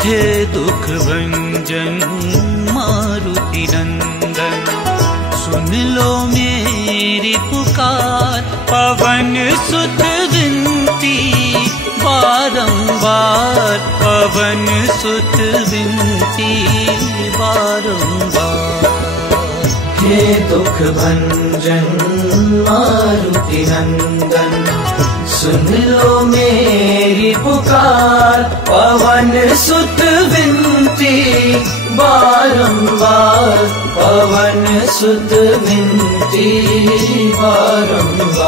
हे दुख भंजन मारुति नंदन, सुन लो मेरी पुकार। पवन सुत विनती बारंबार, पवन सुत विनती बारंबार। हे दुख भंजन मारुति नंदन, सुन लो मेरी पुकार। पवन सुत विनती बारंबार, पवन सुत विनती बारंबार।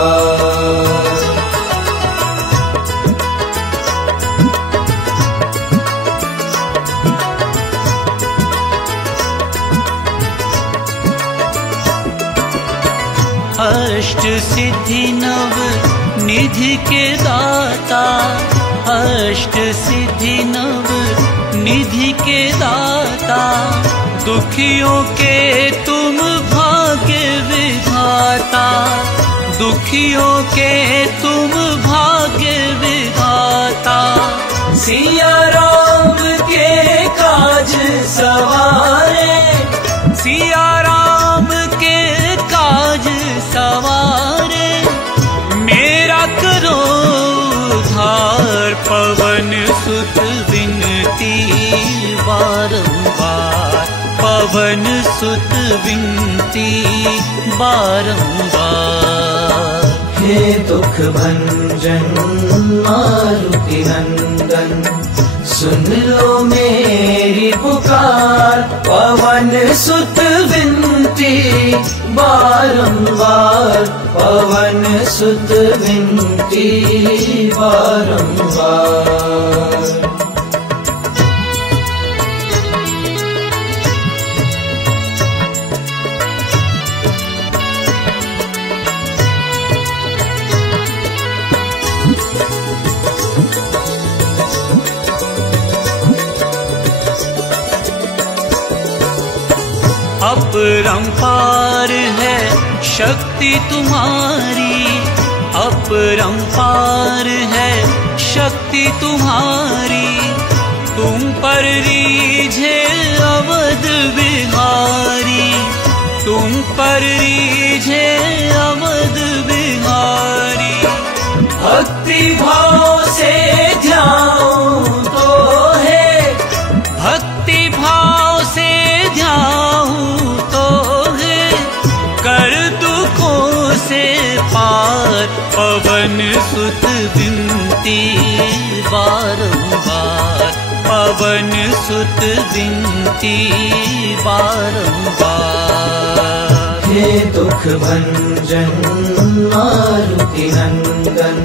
अष्ट सिद्धि नव निधि के दाता, अष्ट सिद्धि नव निधि के दाता। दुखियों के तुम भाग्य विधाता, दुखियों के तुम भाग्य विधाता। सिया राम के काज सवारे, सिया राम के काज सवारे। मेरा करो उद्धार, पवन सुत विनती बारंबार, पवन सुत विनती बारंबार। हे दुख भंजन मारुति नंदन, सुन लो मेरी पुकार। पवन सुत विनती बारंबार, पवन सुत विनती बारंबार। अपरंपार है शक्ति तुम्हारी, अपरंपार है शक्ति तुम्हारी। तुम पर रीझे अवध बिहारी, तुम पर रीझे अवध बिहारी। भक्ति भाव से ध्यान तो है, भक्ति भाव से ध्यान तो है। कर दुखों से पार, पवन सुत विनती बारंबार, पवन सुत विनती बारंबार। हे दुख भंजन मारुति नंदन,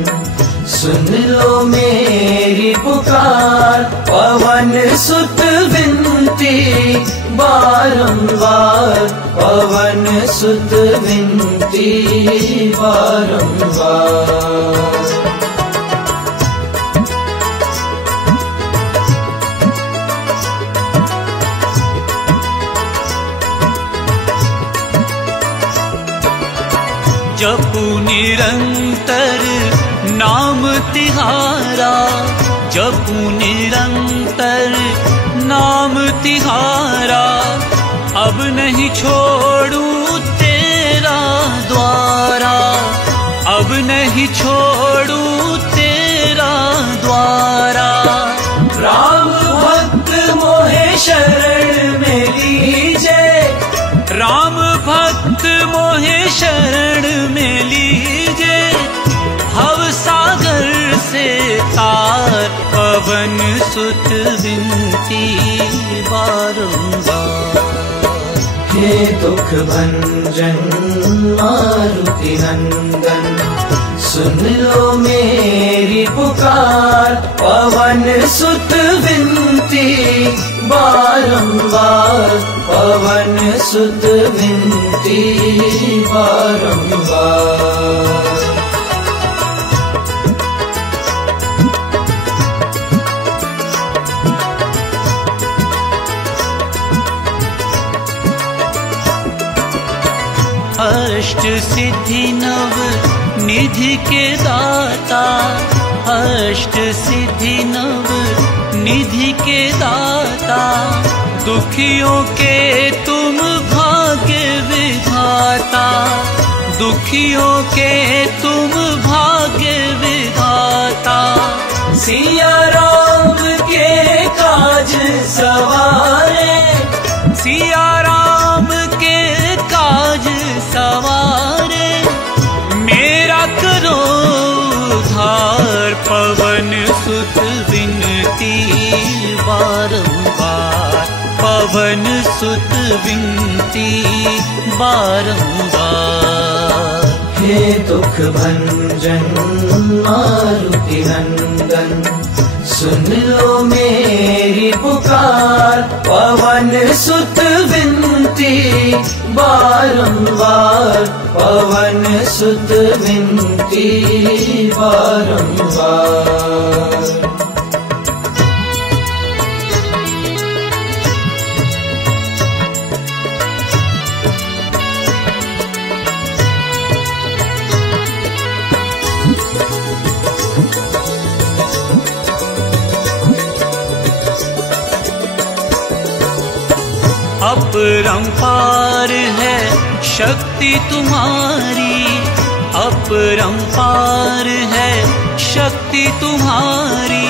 सुन लो मेरी पुकार। पवन सुत विनती बारंबार, पवन सुत विनती बारंबार। जपू निरंतर नाम तिहारा, जपू निरंतर नाम तिहारा। अब नहीं छोड़ूं तेरा द्वारा, अब नहीं छोड़ूं तेरा द्वारा। राम भक्त मोहे शरण में लीजे, राम भक्त मोहे शरण में लीजे। भव सागर से तार, पवन सुत विनती बारंबार। हे दुख भंजन मारुति नंदन, सुन लो मेरी पुकार। पवन सुत विनती बारंबार, पवन सुत विनती बारंबार। अष्ट सिद्धि नव निधि के दाता, अष्ट सिद्धि नव निधि के दाता, दुखियों के तुम भाग्य विधाता, दुखियों के तुम भाग्य विधाता। सिया राम के काज सवारे, सिया राम के काज सवारे, मेरा करो उद्धार। पवन सुत विनती बारंबार, पवन सुत विनती बारंबार। हे दुख भंजन मारुति नंदन, सुन लो मेरी पुकार। पवन सुत विनती बारंबार, पवन सुत विनती बारंबार। अपरंपार है शक्ति तुम्हारी, अपरंपार है शक्ति तुम्हारी।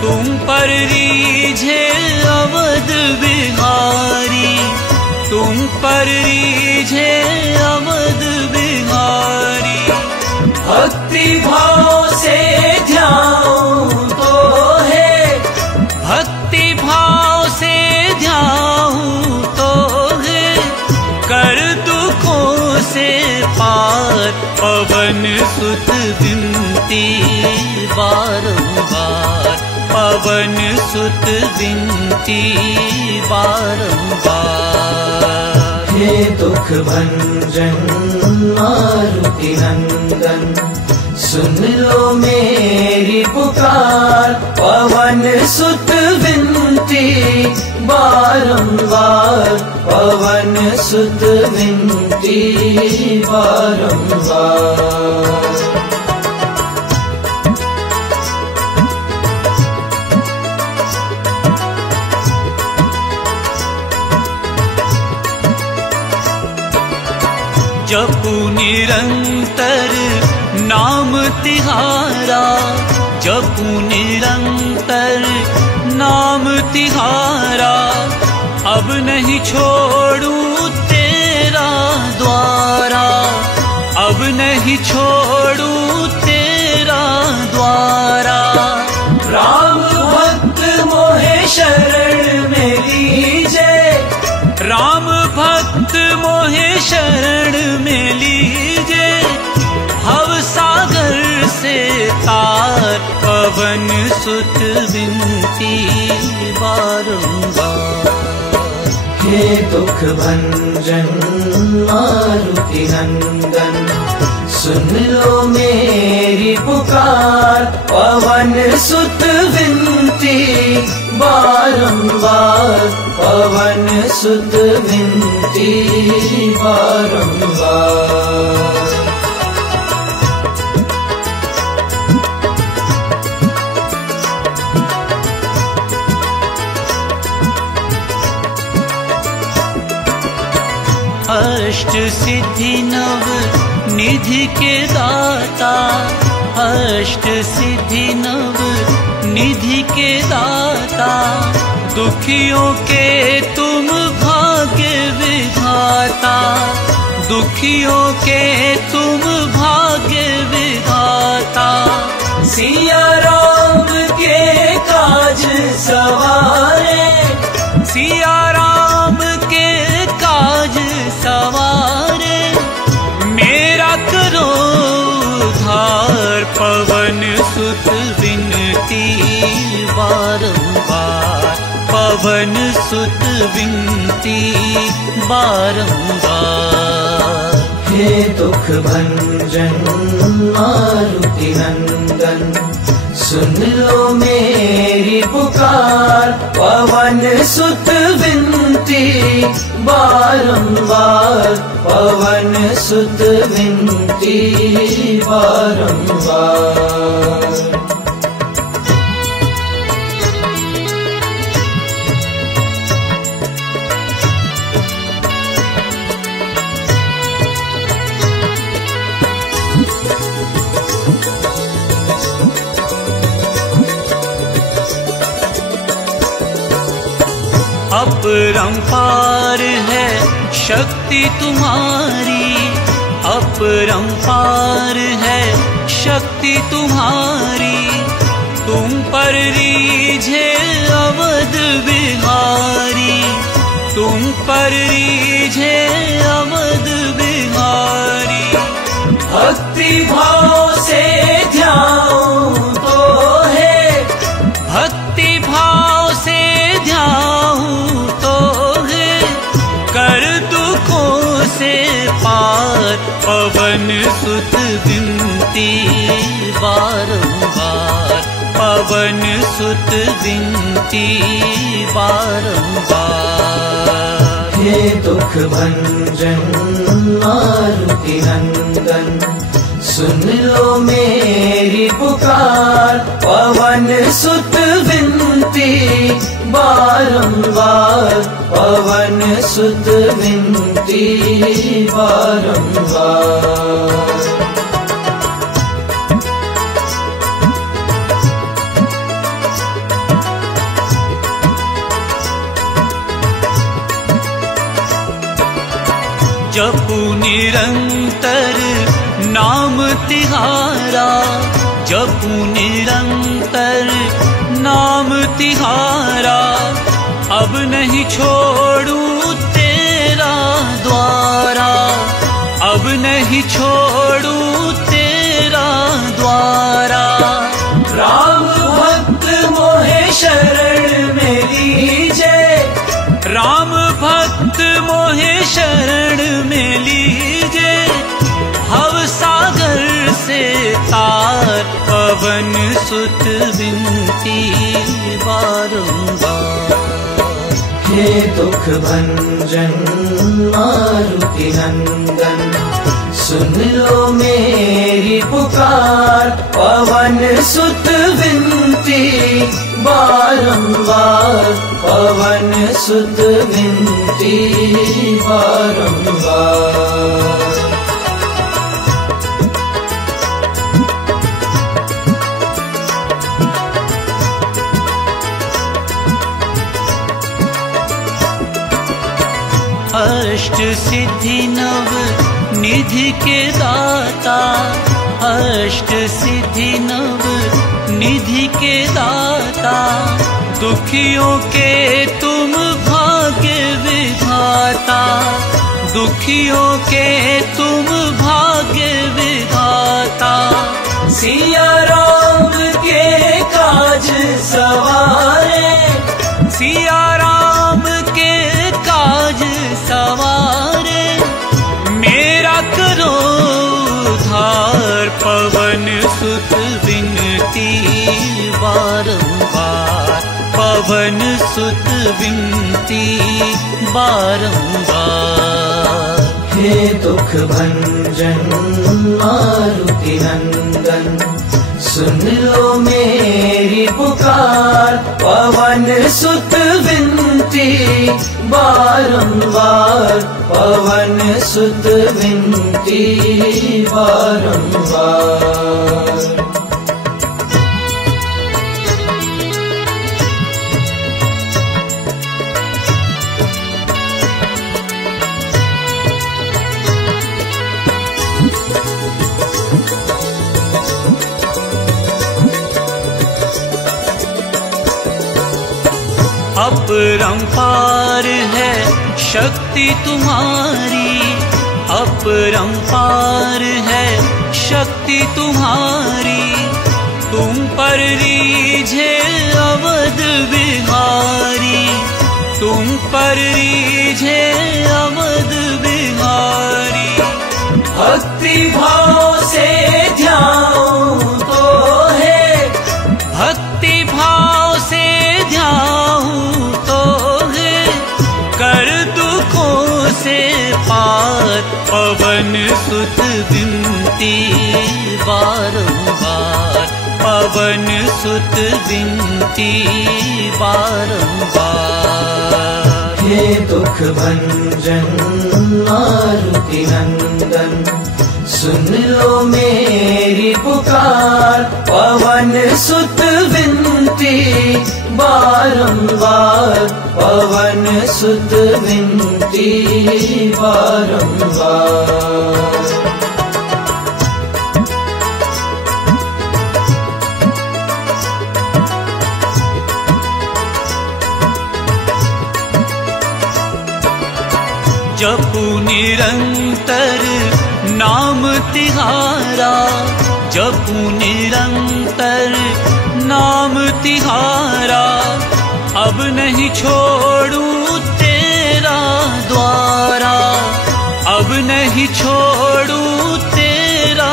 तुम पर रीझे अवध बिहारी, तुम पर रीझे अवध बिहारी। भक्ति भाव से ध्यान तो है, भक्ति भाव से ध्यान तो है, कर दुखों से पार। पवन सुत विनती बारंबार, पवन सुत विनती बारंबार। हे दुख भंजन मारुति नंदन, सुन लो मेरी पुकार। पवन सुत विनती बारंबार, पवन सुत विनती बारंबार। जपू निरंतर नाम तिहारा, जपू निरंतर नाम तिहारा। अब नहीं छोड़ूं तेरा द्वारा, अब नहीं छोड़ूं तेरा द्वारा। राम भक्त मोहे शरण में लीजे, राम भक्त मोहे शरण में लीजे। भव सागर से तार, पवन सुत विनती बारंबार। हे दुख भंजन मारुति नंदन, सुन लो मेरी पुकार। पवन सुत विनती बारंबार, पवन सुत विनती बारंबार। अष्ट सिद्धि नव निधि के दाता, अष्ट सिद्धि नव निधि के दाता। दुखियों के तुम भाग्य विधाता, दुखियों के तुम भाग्य विधाता। सिया राम के काज सवारे, सिया राम के काज सवारे, मेरा करो उद्धार। पवन सुत विनती बारंबार, पवन सुत विनती बारंबार। हे दुख भंजन मारुति नंदन, सुन लो मेरी पुकार। पवन सुत विनती बारंबार, पवन सुत विनती बारंबार। अपरंपार है शक्ति तुम्हारी, अपरंपार है शक्ति तुम्हारी। तुम पर रीझे अवध बिहारी, तुम पर रीझे अवध बिहारी। भक्ति भाव से ध्याऊं तो है, भक्ति भाव से ध्याऊं तो है, कर दुखों से पार। पवन सुत विनती बारंबार, पवन सुत विनती बारंबार। हे दुख भंजन मारुति नंदन, सुन लो मेरी पुकार। पवन सुत विनती बारंबार, पवन सुत विनती बारंबार। जपू निरंतर नाम तिहारा, जपू निरंतर नाम तिहारा। अब नहीं छोड़ू तेरा द्वारा, अब नहीं छोड़ू तेरा द्वारा। राम भक्त मोहे शरण में लीजे, राम भक्त मोहे शरण में लीजे। भव सागर से तार, पवन सुत विनती बारंबार। हे दुख भंजन मारुति नंदन, सुन लो मेरी पुकार। पवन सुत विनती बारंबार, पवन सुत विनती बारंबार। अष्ट सिद्धि नव निधि के दाता, अष्ट सिद्धि नव निधि के दाता। दुखियों के तुम भाग्य विधाता, दुखियों के तुम भाग्य विधाता। सिया राम के काज सवारे, सिया राम के काज सवारे। मेरा करो उद्धार, पवन सुत विनती बारंबार, पवन सुत विनती बारंबार। हे दुख भंजन मारुति नंदन, सुन लो मेरी पुकार। पवन सुत विनती बारंबार, पवन सुत विनती बारंबार। अपरंपार है शक्ति तुम्हारी, अपरंपार है शक्ति तुम्हारी। तुम पर रीझे अवध बिहारी, तुम पर रीझे अवध बिहारी। भक्ति भाव से ध्याऊं तो है, भक्ति भाव से ध्याऊं तो है, कर दुखों से पार। पवन सुत विनती बारंबार, पवन सुत विनती बारंबार। हे दुख भंजन मारुति नंदन, सुन लो मेरी पुकार। पवन सुत विनती बारंबार, पवन सुत विनती बारंबार। जपू निरंतर नाम तिहारा, जपू निरंतर नाम तिहारा, अब नहीं छोड़ू तेरा द्वारा, अब नहीं छोड़ू तेरा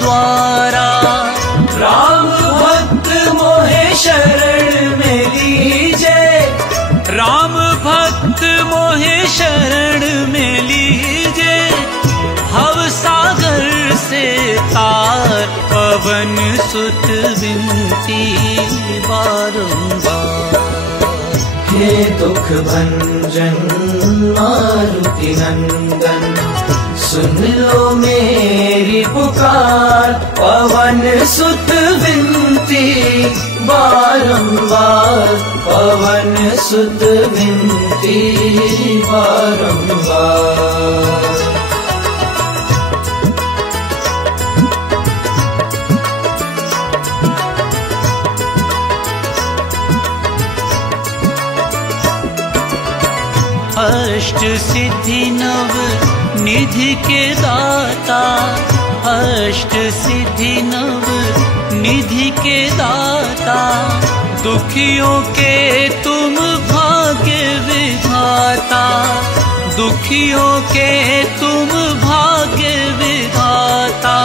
द्वारा। राम भक्त मोहे शरण में लीजे, राम भक्त मोहे शरण में लीजे, भव सागर से तार, पवन सुत विनती बारंबार। हे दुख भंजन मारुति नंदन, सुन लो मेरी पुकार, पवन सुत विनती बारंबार, पवन सुत विनती बारंबार। अष्ट सिद्धि नव निधि के दाता, अष्ट सिद्धि नव निधि के दाता, दुखियों के तुम भाग्य विधाता, दुखियों के तुम भाग्य विधाता।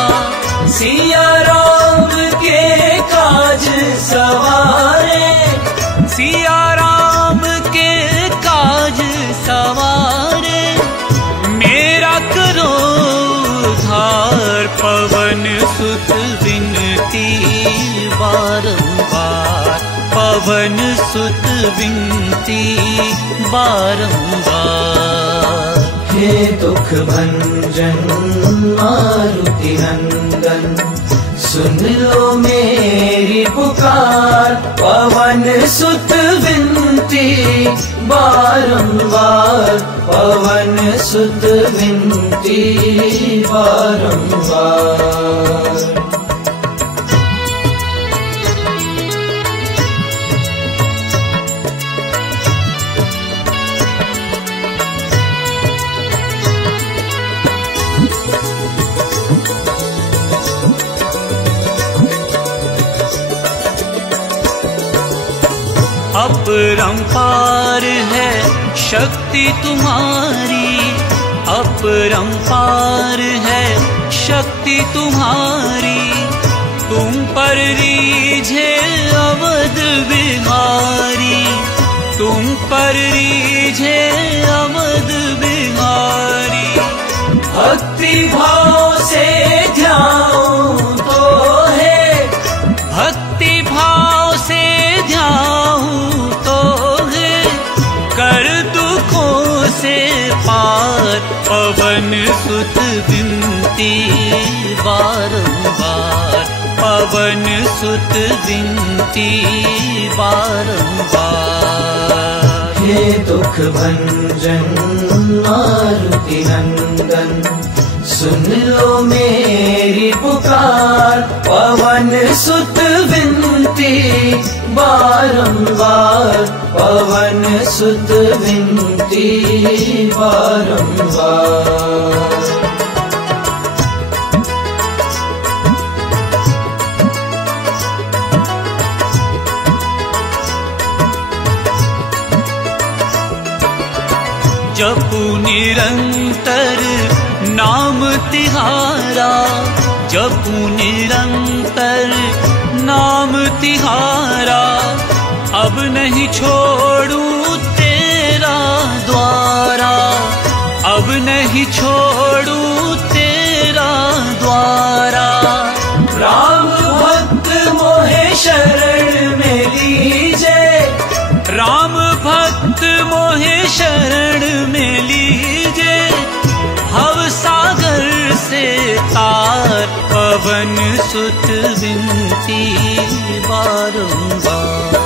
सिया राम के काज सवारे, सिया राम के काज सवारे, मेरा करो उद्धार, पवन सुत विनती बारंबार, पवन सुत विनती बारंबार। हे दुख भंजन मारुति नंदन, सुन लो मेरी पुकार, पवन सुत विनती बारंबार, पवन सुत विनती बारंबार। अपरंपार है शक्ति तुम्हारी, अपरंपार है शक्ति तुम्हारी, तुम पर रीझे अवध बिहारी, तुम पर रीझे अवध बिहारी। भक्ति भाव से ध्याऊं तो है, भक्ति भाव से ध्याऊं तो है, कर दुखों से पार, पवन सुत विनती बारंबार, पवन सुत विनती बारंबार। हे दुख भंजन मारुति नंदन, सुन लो मेरी पुकार, पवन सुत विनती बारंबार, पवन सुत विनती बारंबार। जपू निरंतर नाम तिहारा, जपू निरंतर नाम तिहारा, अब नहीं छोड़ू तेरा द्वारा, अब नहीं छोड़ू तेरा द्वारा। राम भक्त मोहे शरण में लीजे, राम भक्त मोहे शरण में लीजे, भव सागर से तार, पवन सुत विनती बारंबार।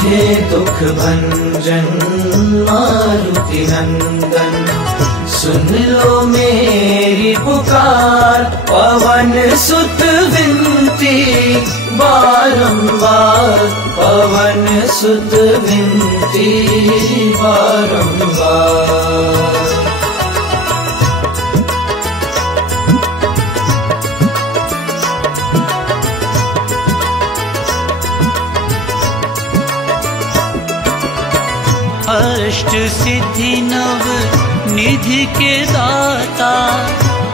हे हे दुख भंजन मारुति नंदन, सुन लो मेरी पुकार, पवन सुत विनती बारंबार, पवन सुत विनती बारंबार। अष्ट सिद्धि नव निधि के दाता,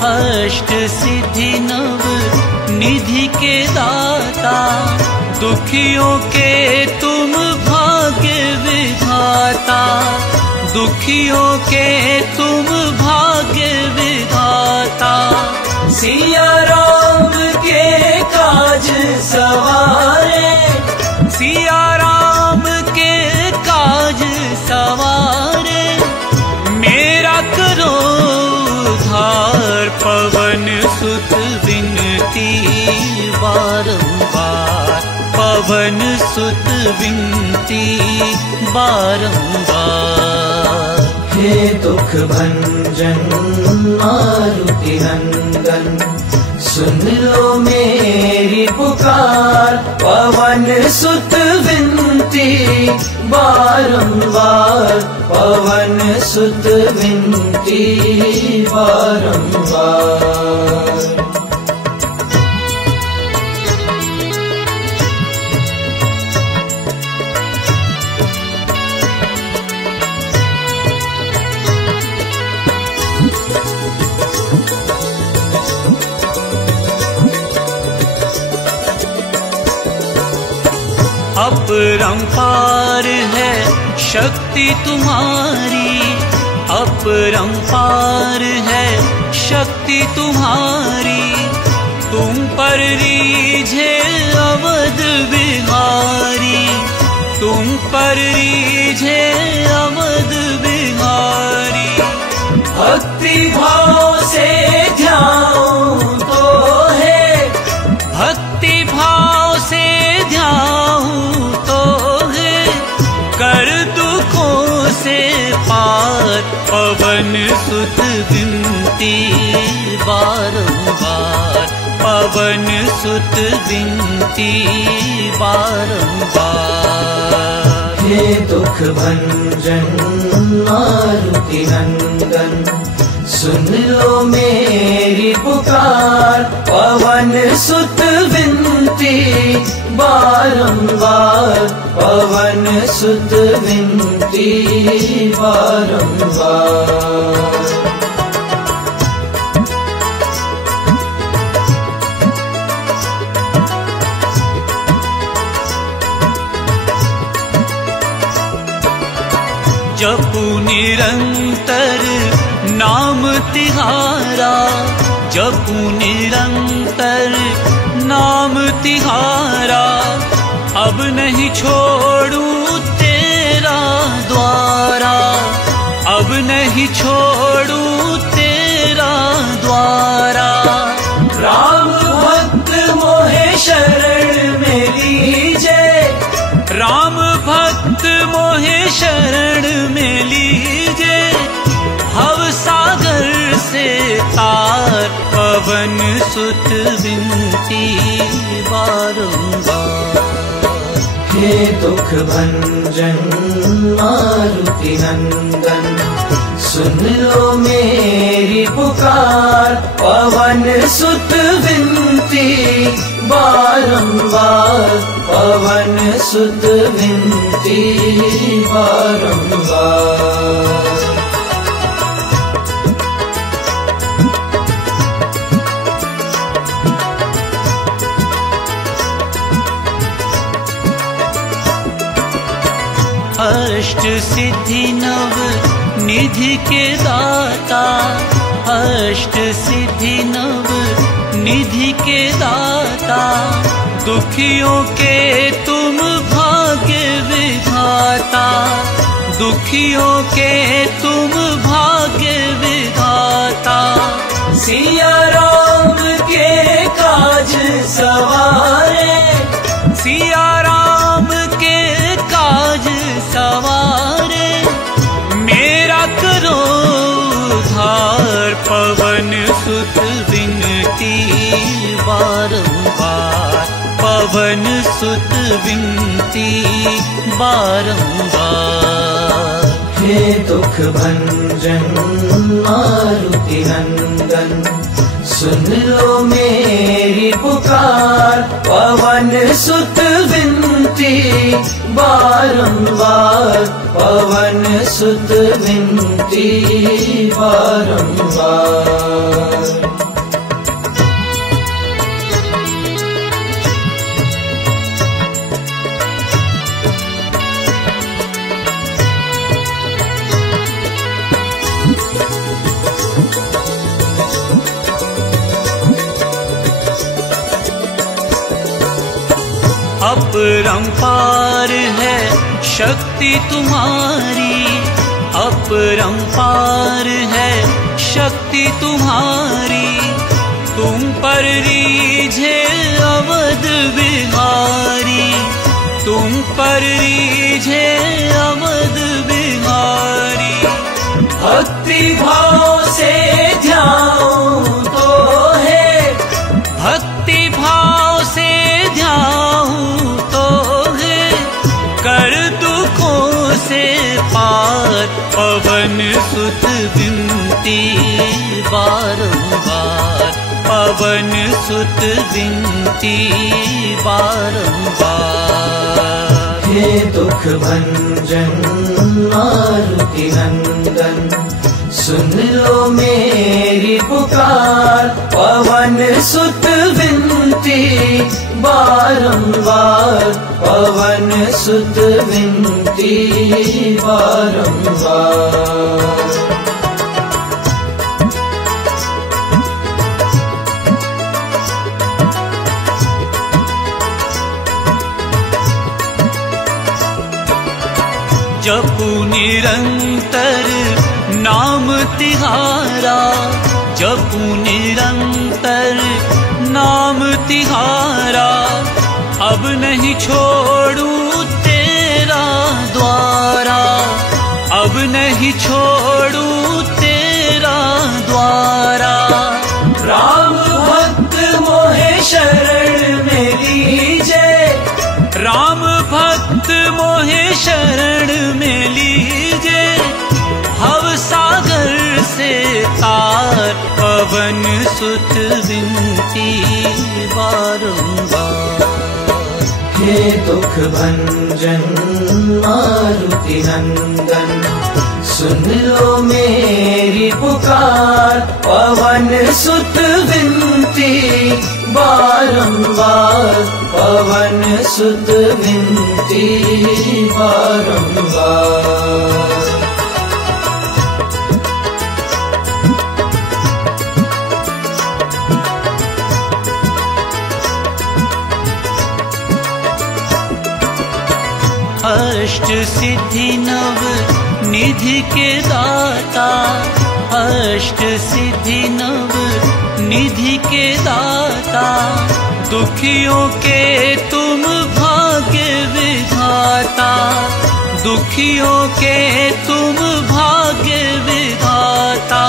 अष्ट सिद्धि नव निधि के दाता, दुखियों के तुम भाग्य विधाता, दुखियों के तुम भाग्य विधाता। सिया राम के काज सवारे, सिया राम के काज सवारे, मेरा करो उद्धार, पवन सुत विनती बारंबार, पवन सुत विनती बारंबार। हे दुख भंजन मारुति नंदन, सुन लो मेरी पुकार, पवन सुत विनती बारंबार, पवन सुत विनती बारंबार। अपरंपार है शक्ति तुम्हारी, अपरंपार है शक्ति तुम्हारी, तुम पर रीझे अवध बिहारी, तुम पर रीझे अवध बिहारी। भक्ति भाव से ध्याऊं तो है, भक्ति भाव से ध्याऊं तो है, कर दुखों से पार, पवन सुत विनती बारंबार, पवन सुत विनती बारंबार। हे दुख भंजन मारुति नंदन, सुन लो मेरी पुकार, पवन सुत विनती बारंबार, पवन सुत विनती बारंबार। जपू निरंतर नाम तिहारा, जपू निरंतर नाम तिहारा, अब नहीं छोड़ूं तेरा द्वारा, अब नहीं छोड़ूं तेरा द्वारा। राम भक्त मोहे शरण में लीजे, राम भक्त मोहे शरण में लीजे, भव सागर से तार, पवन सुत विनती बारंबार। हे दुख भंजन मारुति नंदन, सुन लो मेरी पुकार, पवन सुत विनती बारंबार, पवन सुत विनती बारंबार। अष्ट सिद्धि नव निधि के दाता, अष्ट सिद्धि नव निधि के दाता, दुखियों के तुम भाग्य विधाता, दुखियों के तुम भाग्य विधाता। सिया राम के काज सवारे, सिया राम के काज पवन सुत विनती बारंबार। हे दुख भंजन मारुति नंदन, सुन लो मेरी पुकार। पवन सुत विनती बारंबार, पवन सुत विनती बारंबार। अपरंपार है शक्ति तुम्हारी, अपरंपार है शक्ति तुम्हारी। तुम पर रीझे अवध बिहारी, तुम पर रीझे अवध बिहारी। भक्ति भाव से ध्यान तो है, भक्ति भाव से ध्यान तो है, कर दुखों से पार। पवन सुत विनती बारंबार, पवन सुत विनती बारंबार। हे दुख भंजन मारुति नंदन, सुन लो मेरी पुकार। पवन सुत विनती बारंबार, पवन सुत विनती बारंबार। जपू निरंतर नाम तिहारा, जपू निरंतर नाम तिहारा। अब नहीं छोड़ू तेरा द्वारा, अब नहीं छोड़ू तेरा द्वारा। राम भक्त मोहे शरण में लीजे, राम भक्त मोहे शरण में लीजे। भव सागर से तार, पवन सुत विनती बारंबार। हे दुख भंजन मारुति नंदन, सुन लो मेरी पुकार। पवन सुत विनती बारंबार, पवन सुत विनती बारंबार। अष्ट सिद्धि नव निधि के दाता, अष्ट सिद्धि नव निधि के दाता। दुखियों के तुम भाग्य विधाता, दुखियों के तुम भाग्य विधाता।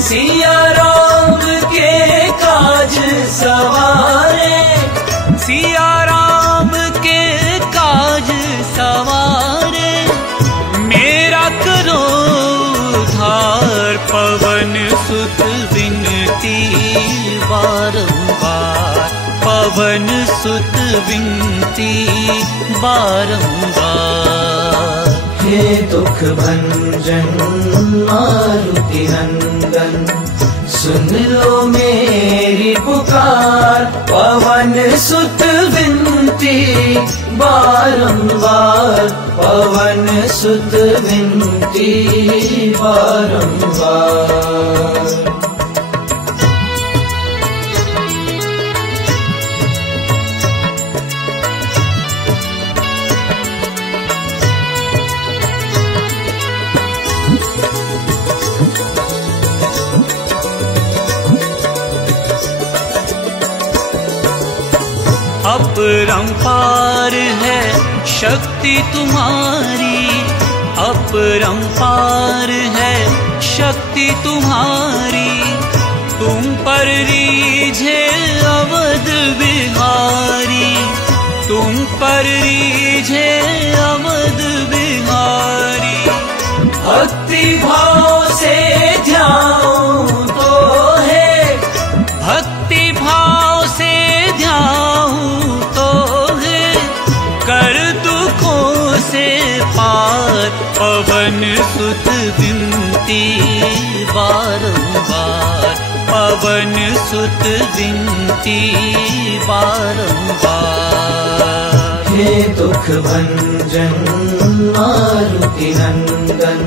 सिया राम के काज सवारे, सिया राम के काज सवारे। मेरा करो उद्धार, पवन सुत विनती बारंबार, पवन सुत विनती बारंबार। हे दुख भंजन मारुति नंदन, सुन लो मेरी पुकार। पवन सुत विनती बारंबार, पवन सुत विनती बारंबार। अपरंपार है शक्ति तुम्हारी, अपरंपार है शक्ति तुम्हारी। तुम पर रीझे अवध बिहारी, तुम पर रीझे अवध बिहारी। भक्ति भाव से ध्याऊं तो है, भक्ति भाव से ध्याऊं तो है, कर दुखों से पार पवन सुत विनती बारंबार, पवन सुत विनती बारंबार। हे दुख भंजन मारुति नंदन,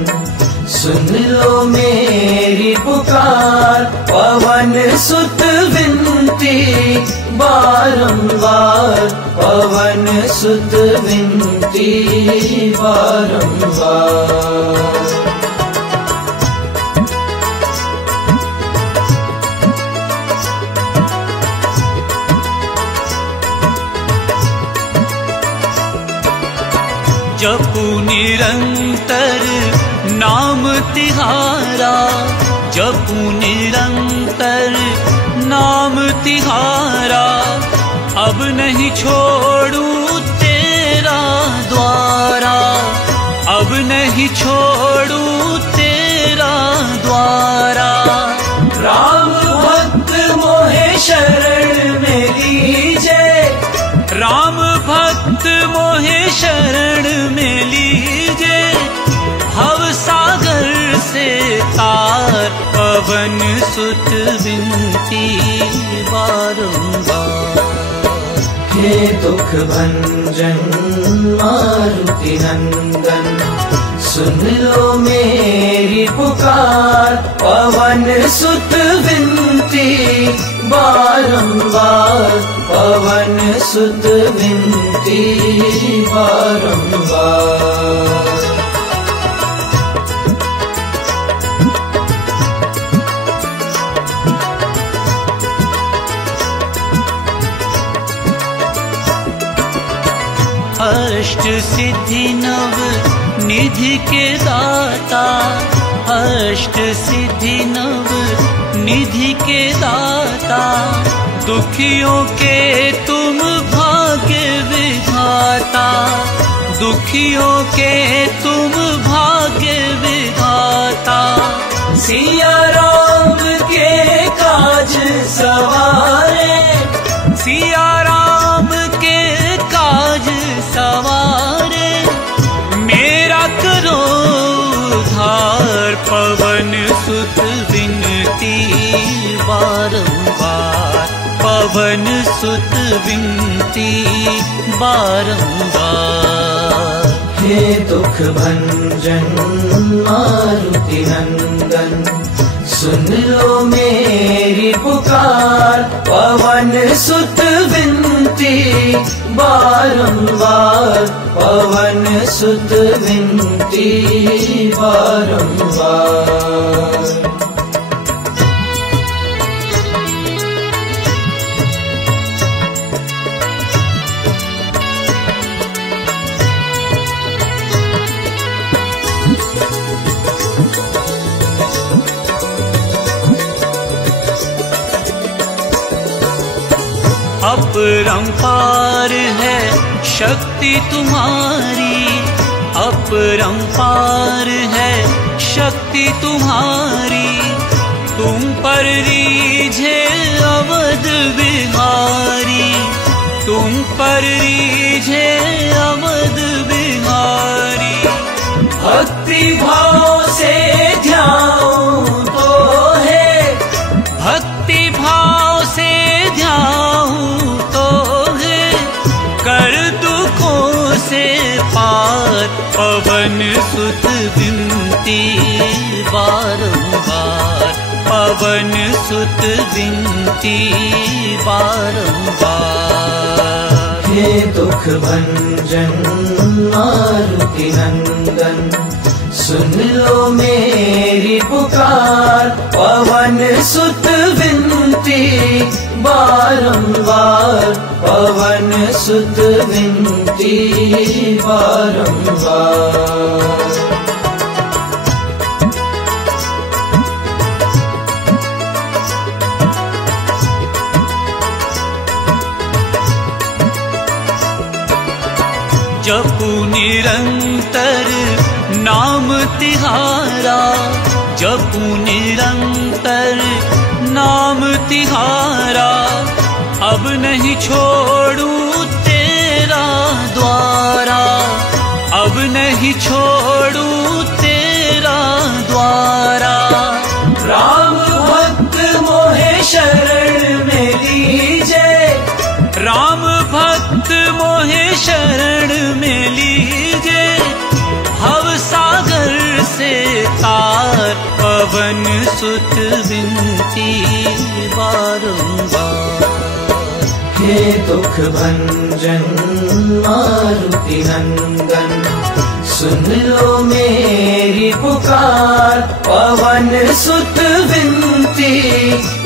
सुन लो मेरी पुकार, पवन सुत विनती बारंबार, पवन सुत विनती बारंबार। जपू निरंतर नाम तिहारा, जपू निरंतर नाम तिहारा, अब नहीं छोड़ू तेरा द्वारा, अब नहीं छोड़ू तेरा द्वारा। राम भक्त मोहे शरण में लीजे, राम भक्त मोहे शरण में लीजे, भव सागर से तार पवन सुत विनती बारंबार। हे दुख भंजन मारुति नंदन, सुन लो मेरी पुकार, पवन सुत विनती बारंबार, पवन सुत विनती बारंबार। अष्ट सिद्धि नव निधि के दाता, अष्ट सिद्धि नव निधि के दाता, दुखियों के तुम भाग्य विधाता, दुखियों के तुम भाग्य विधाता। सिया राम के काज सवारे, सिया राम के काज सवारे, मेरा करो उद्धार पवन सुत विनती बारंबार, पवन सुत विनती बारंबार। हे दुख भंजन मारुति नंदन, सुन लो मेरी पुकार, पवन सुत विनती बारंबार, पवन सुत विनती बारंबार। अपरंपार है शक्ति तुम्हारी, अपरंपार है शक्ति तुम्हारी, तुम पर रीझे अवध बिहारी, तुम पर रीझे अवध बिहारी। भक्ति भाव से ध्याऊं तो है, भक्ति भाव से ध्याऊं तो है, कर दुखों से पार पवन सुत विनती बारंबार, पवन सुत विनती बारंबार। हे दुख भंजन मारुति नंदन, सुन लो मेरी पुकार, पवन सुत विनती बारंबार, पवन सुत विनती बारंबार। निरंतर नाम तिहारा, जपू निरंतर नाम तिहारा। अब नहीं छोड़ू तेरा द्वारा, अब नहीं छोड़ू तेरा द्वारा। राम भक्त मोहे शरण में लीजे, राम भक्त मोहे शरण में लीजे। भव सागर से तार पवन सुत विनती बारंबार। हे दुख भंजन मारुति नंदन, सुन लो मेरी पुकार। पवन सुत विनती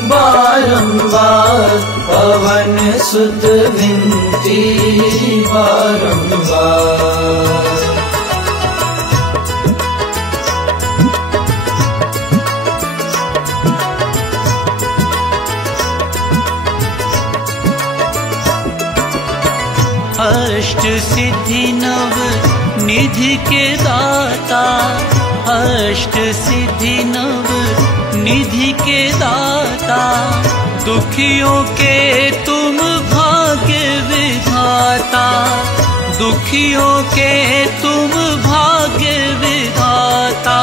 बारंबार, पवन सुत विनती बारंबार। अष्ट सिद्धि नव निधि के दाता, अष्ट सिद्धि नव निधि के दाता। दुखियों के तुम भाग्य विधाता, दुखियों के तुम भाग्य विधाता।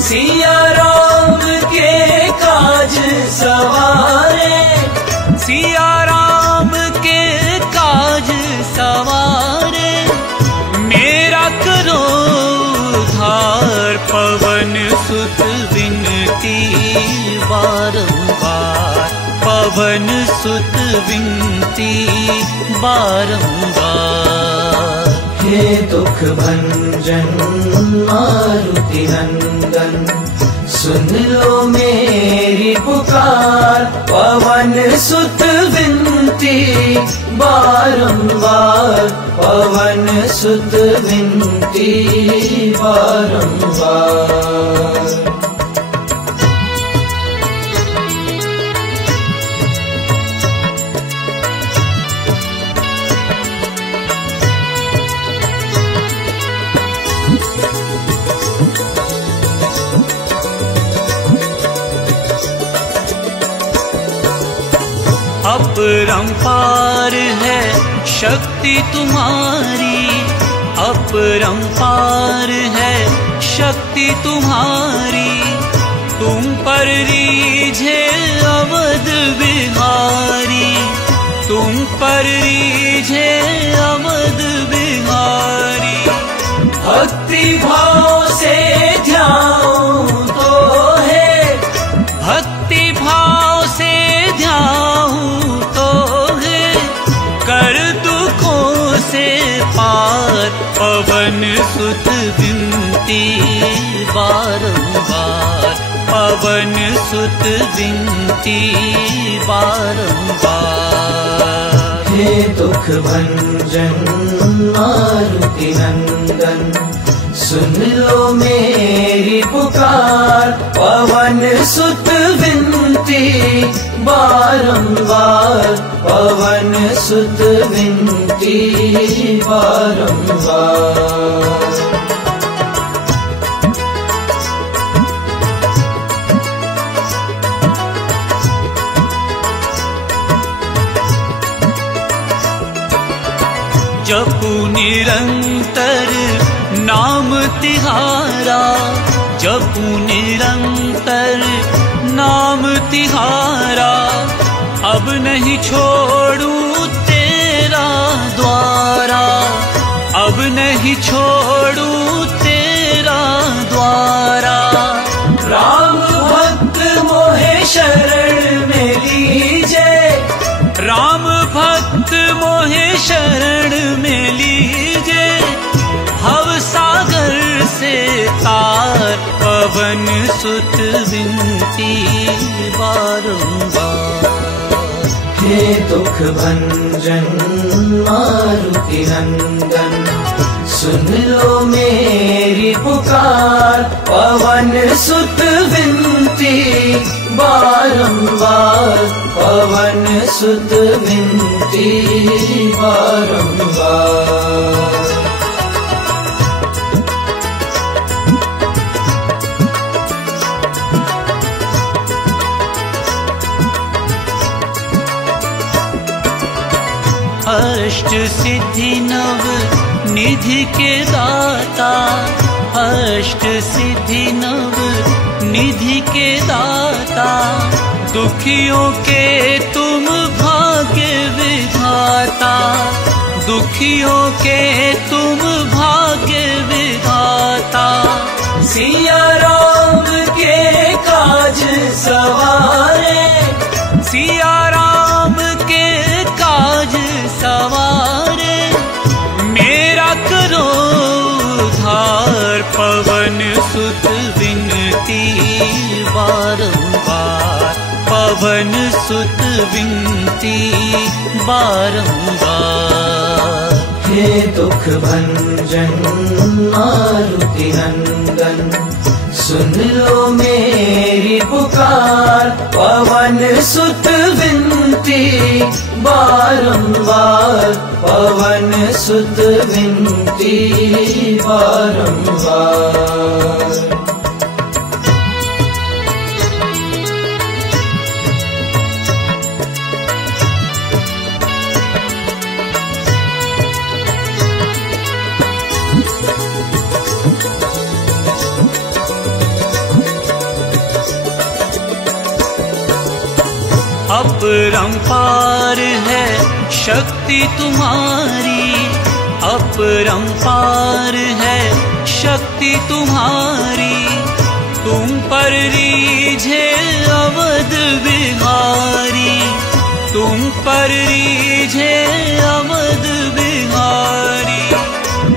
सिया राम के काज सवारे, सिया राम के काज सवारे। मेरा करो उद्धार, पवन सुत विनती बारंबार, पवन सुत विनती बारंबार। हे दुख भंजन मारुति नंदन, सुन लो मेरी पुकार। पवन सुत विनती बारंबार, पवन सुत विनती बारंबार। अपरंपार है शक्ति तुम्हारी, अपरंपार है शक्ति तुम्हारी। तुम पर रीझे अवध बिहारी, तुम पर रीझे अवध बिहारी। भक्ति भाव से ध्याऊं तो है, भक्ति भाव से ध्याऊं तो है। कर दुखों से पार, पवन सुत विनती बारंबार, पवन सुत विनती बारंबार। हे दुख भंजन मारुति नंदन, सुन लो मेरी पुकार। पवन सुत विनती बारंबार, पवन सुत विनती बारंबार। जपू निरंतर नाम तिहारा, जपू निरंतर नाम तिहारा। अब नहीं छोड़ू तेरा द्वारा, अब नहीं छोड़ू तेरा द्वारा। राम भक्त मोहे शरण में लीजे, राम भक्त मोहे शरण में लीजे। भव सागर से तार, पवन सुत विनती बारंबार। हे दुख भंजन मारुति नंदन, सुन लो मेरी पुकार। पवन सुत विनती बारंबार, पवन सुत विनती बारंबार। अष्ट सिद्धि नव निधि के दाता, अष्ट सिद्धि नव निधि के दाता, दुखियों के तुम भाग्य विधाता, दुखियों के तुम भाग्य विधाता। सिया राम के काज सवारे, सिया राम के काज सवारे, मेरा करो उद्धार, पवन सुत विनती बारंबार, पवन सुत विनती बारंबार। हे दुख भंजन मारुति नंदन, सुन लो मेरी पुकार, पवन सुत विनती बारंबार, पवन सुत विनती बारंबार। अपरंपार है शक्ति तुम्हारी, अपरंपार है शक्ति तुम्हारी, तुम पर रीझे अवध बिहारी, तुम पर रीझे अवध बिहारी।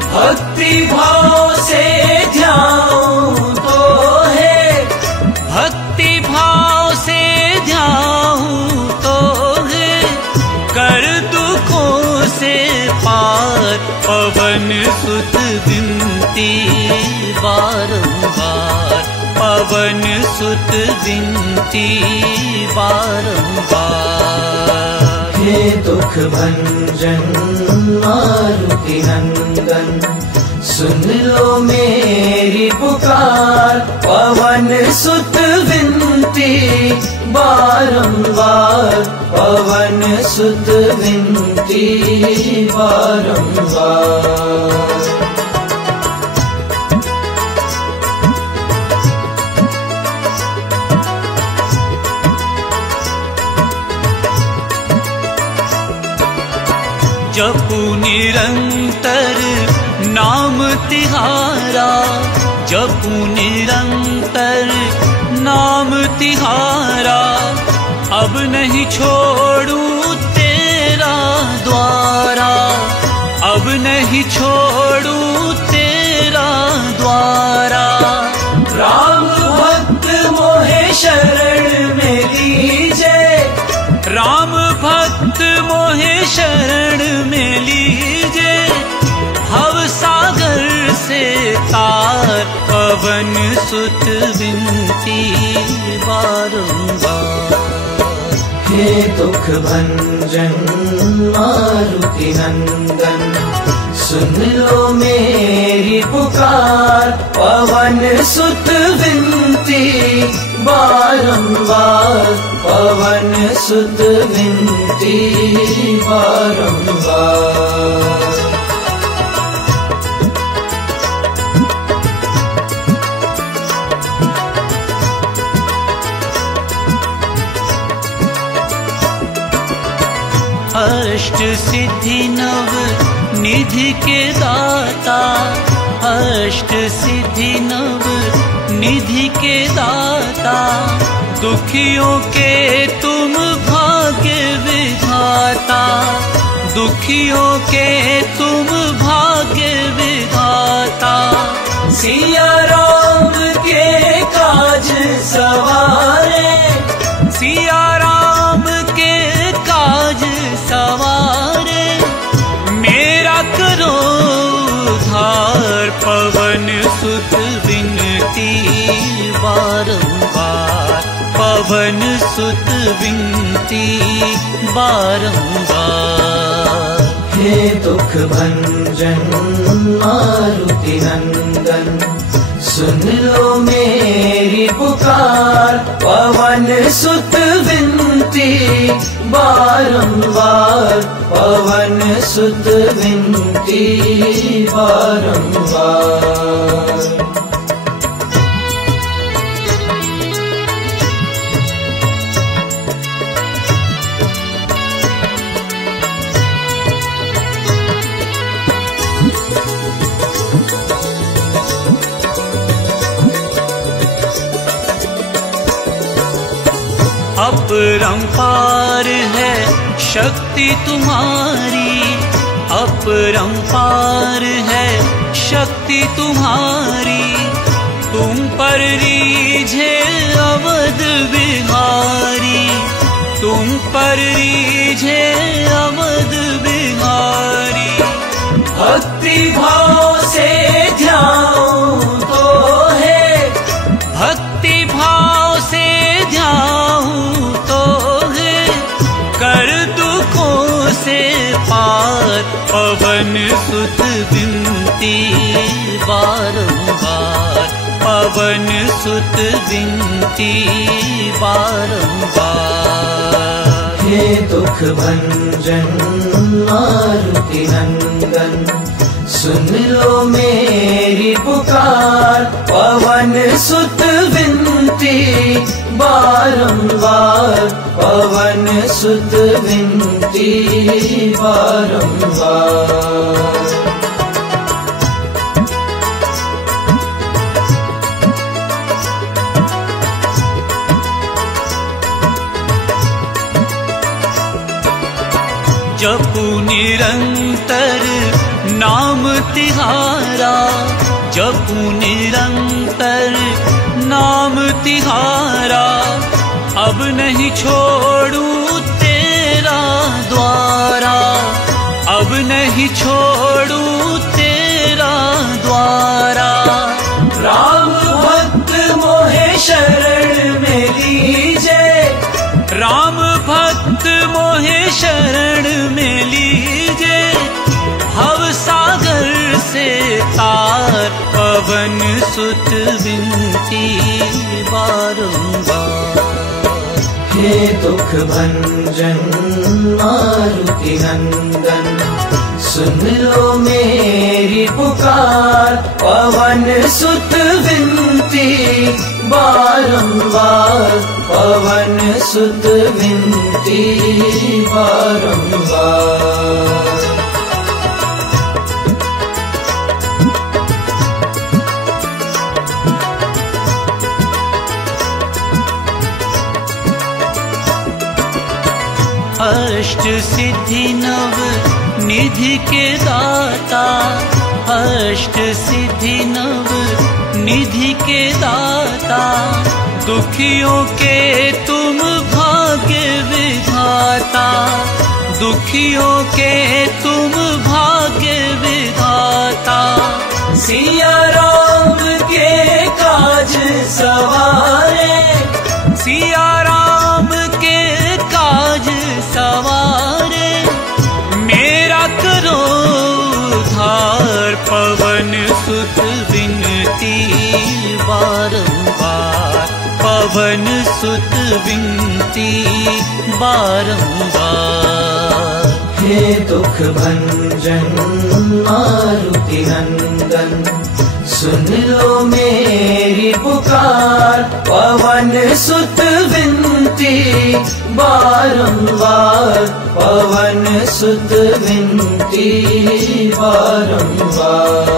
भक्ति भाव से ध्यान तो है, भक्ति भाव से ध्यान तो है, कर दुखों से पार, पवन सुत विनती बारंबार, पवन सुत विनती बारंबार। हे दुख भंजन मारुति नंदन, सुन लो मेरी पुकार, पवन सुत विनती बारंबार, पवन सुत विनती बारंबार। जपू निरंतर नाम तिहारा, जपू निरंतर नाम तिहारा, अब नहीं छोड़ूं तेरा द्वारा, अब नहीं छोड़ूं तेरा द्वारा। राम भक्त मोहे शरण में लीजे, राम भक्त मोहे शरण में लीजे, भव सागर से तार, पवन सुत विनती बारंबार। हे दुख भंजन मारुति नंदन, सुन लो मेरी पुकार, पवन सुत विनती बारंबार, पवन सुत विनती बारंबार। अष्ट सिद्धि नव निधि के दाता, अष्ट सिद्धि नव निधि के दाता, दुखियों के तुम भाग्य विधाता, दुखियों के तुम भाग्य विधाता। सिया राम के काज सवारे, सिया राम के काज सवारे, मेरा करो उद्धार, पवन सुत विनती बारंबार, पवन सुत विनती बारंबार। हे दुख भंजन मारुति नंदन, सुन लो मेरी पुकार, पवन सुत विनती विनती बारंबार, पवन सुत विनती बारंबार। अपरंपार है शक्ति तुम्हारी, अपरंपार है शक्ति तुम्हारी। तुम पर रीझे अवध बिहारी, तुम पर रीझे अवध बिहारी। भक्ति भाव से ध्यान तो है, भक्ति भाव से ध्यान तो है, कर दुखों से पार। पवन सुत विनती बारंबार, पवन सुत विनती बारंबार। हे दुख भंजन मारुति नंदन, सुन लो मेरी पुकार। पवन सुत विनती बारंबार, पवन सुत विनती बारंबार। जपू निरंतर नाम तिहारा, जपू निरंतर नाम तिहारा। अब नहीं छोड़ू तेरा द्वारा, अब नहीं छोड़ू तेरा द्वारा। राम भक्त मोहे शरण में लीजे, राम भक्त मोहे शरण में लीजे। भव सागर से तार, पवन सुत विनती बारंबार। हे दुख भंजन मारुति नंदन, सुन लो मेरी पुकार। पवन सुत विनती बारंबार, पवन सुत विनती बारंबार। अष्ट सिद्धि नव निधि के दाता, अष्ट सिद्धि नव निधि के दाता। दुखियों के तुम भाग्य विधाता, दुखियों के तुम भाग्य विधाता। सिया राम के काज सवारे, सिया राम के काज सवारे। मेरा करो उद्धार, पवन सुत विनती बारंबार, पवन सुत विनती बारंबार। हे दुख भंजन मारुति नंदन, सुन लो मेरी पुकार। पवन सुत विनती बारंबार, पवन सुत विनती बारंबार।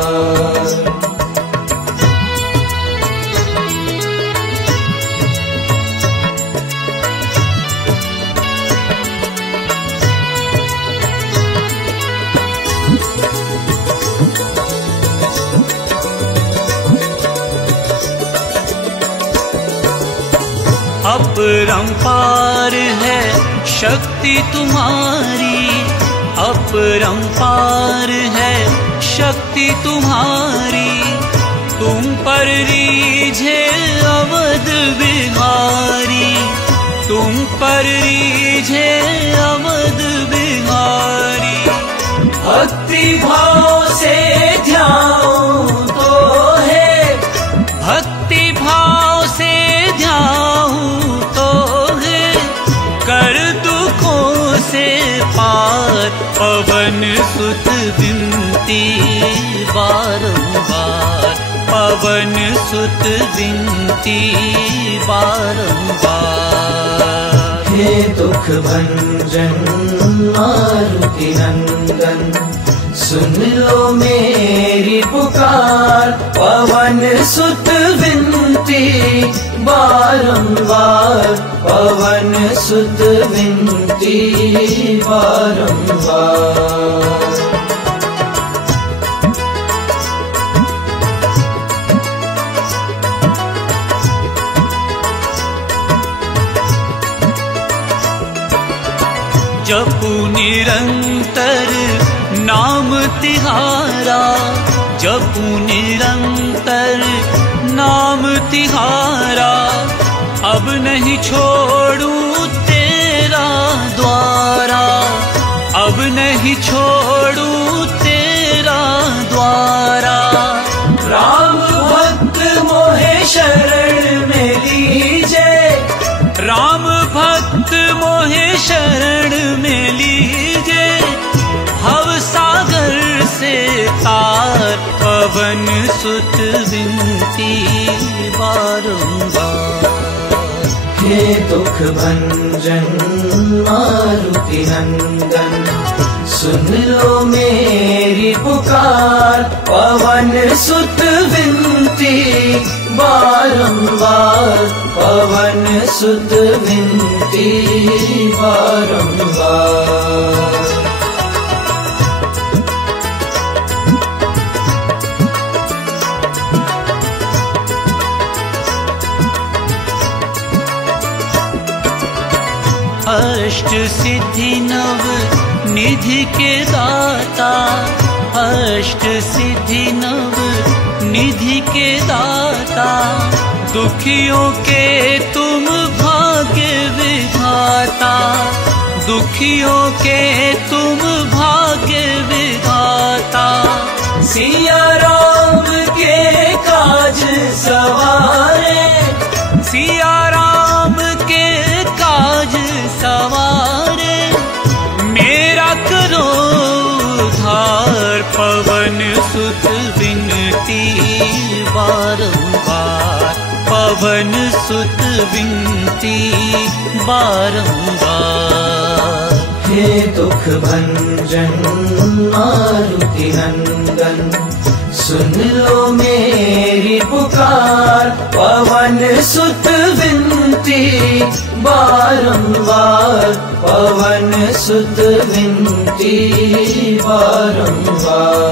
अपरंपार है शक्ति तुम्हारी, अपरंपार है शक्ति तुम्हारी। तुम पर रीझे अवध बिहारी, तुम पर रीझे अवध बिहारी। भक्ति भाव से ध्यान तो है, भक्ति भाव से ध्यान तो है, कर विनती बारंबार, पवन सुत विनती बारंबार। हे दुख भंजन मारुति नंदन, सुन लो मेरी पुकार, पवन सुत विनती बारंबार, पवन सुत विनती बारंबार। जपू निरंतर नाम तिहारा, जपू निरंतर नाम तिहारा, अब नहीं छोड़ू तेरा द्वारा, अब नहीं छोड़ू तेरा द्वारा। राम भक्त मोहे शरण में लीजे, राम भक्त मोहे शरण में लीजे, भव सागर से तार, पवन सुत विनती बारंबार। हे दुख भंजन मारुति नंदन, सुन लो मेरी पुकार, पवन सुत विनती बारंबार, पवन सुत विनती बारंबार। अष्ट सिद्धि नव निधि के दाता, अष्ट सिद्धि नव निधि के दाता, दुखियों के तुम भाग्य विधाता, दुखियों के तुम भाग्य विधाता। सिया राम के काज सवारे, सिया राम के काज सवारे, मेरा करो उद्धार, पवन सुत विनती बारंबार, पवन सुत विनती बारंबार। हे दुख भंजन मारुति नंदन, सुन लो मेरी पुकार, पवन सुत विनती बारंबार, पवन सुत विनती बारंबार।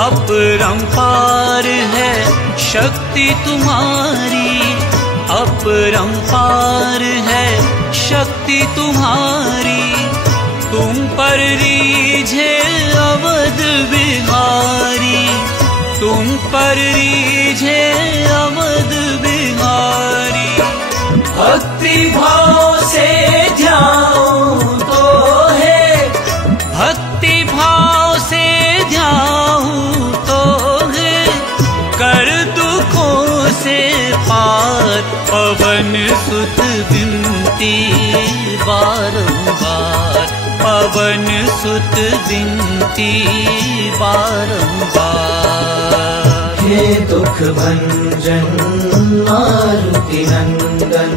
अपरंपार है शक्ति तुम्हारी, अपरंपार है शक्ति तुम्हारी, तुम पर रीझे अवध बिहारी, तुम पर रीझे अवध बिहारी। भक्ति भाव से ध्याऊं तो है, भक्ति भाव से ध्याऊं तो है, कर दुखों से पार, पवन सुत विनती बारंबार, पवन सुत विनती बारंबार। हे दुख भंजन मारुति नंदन,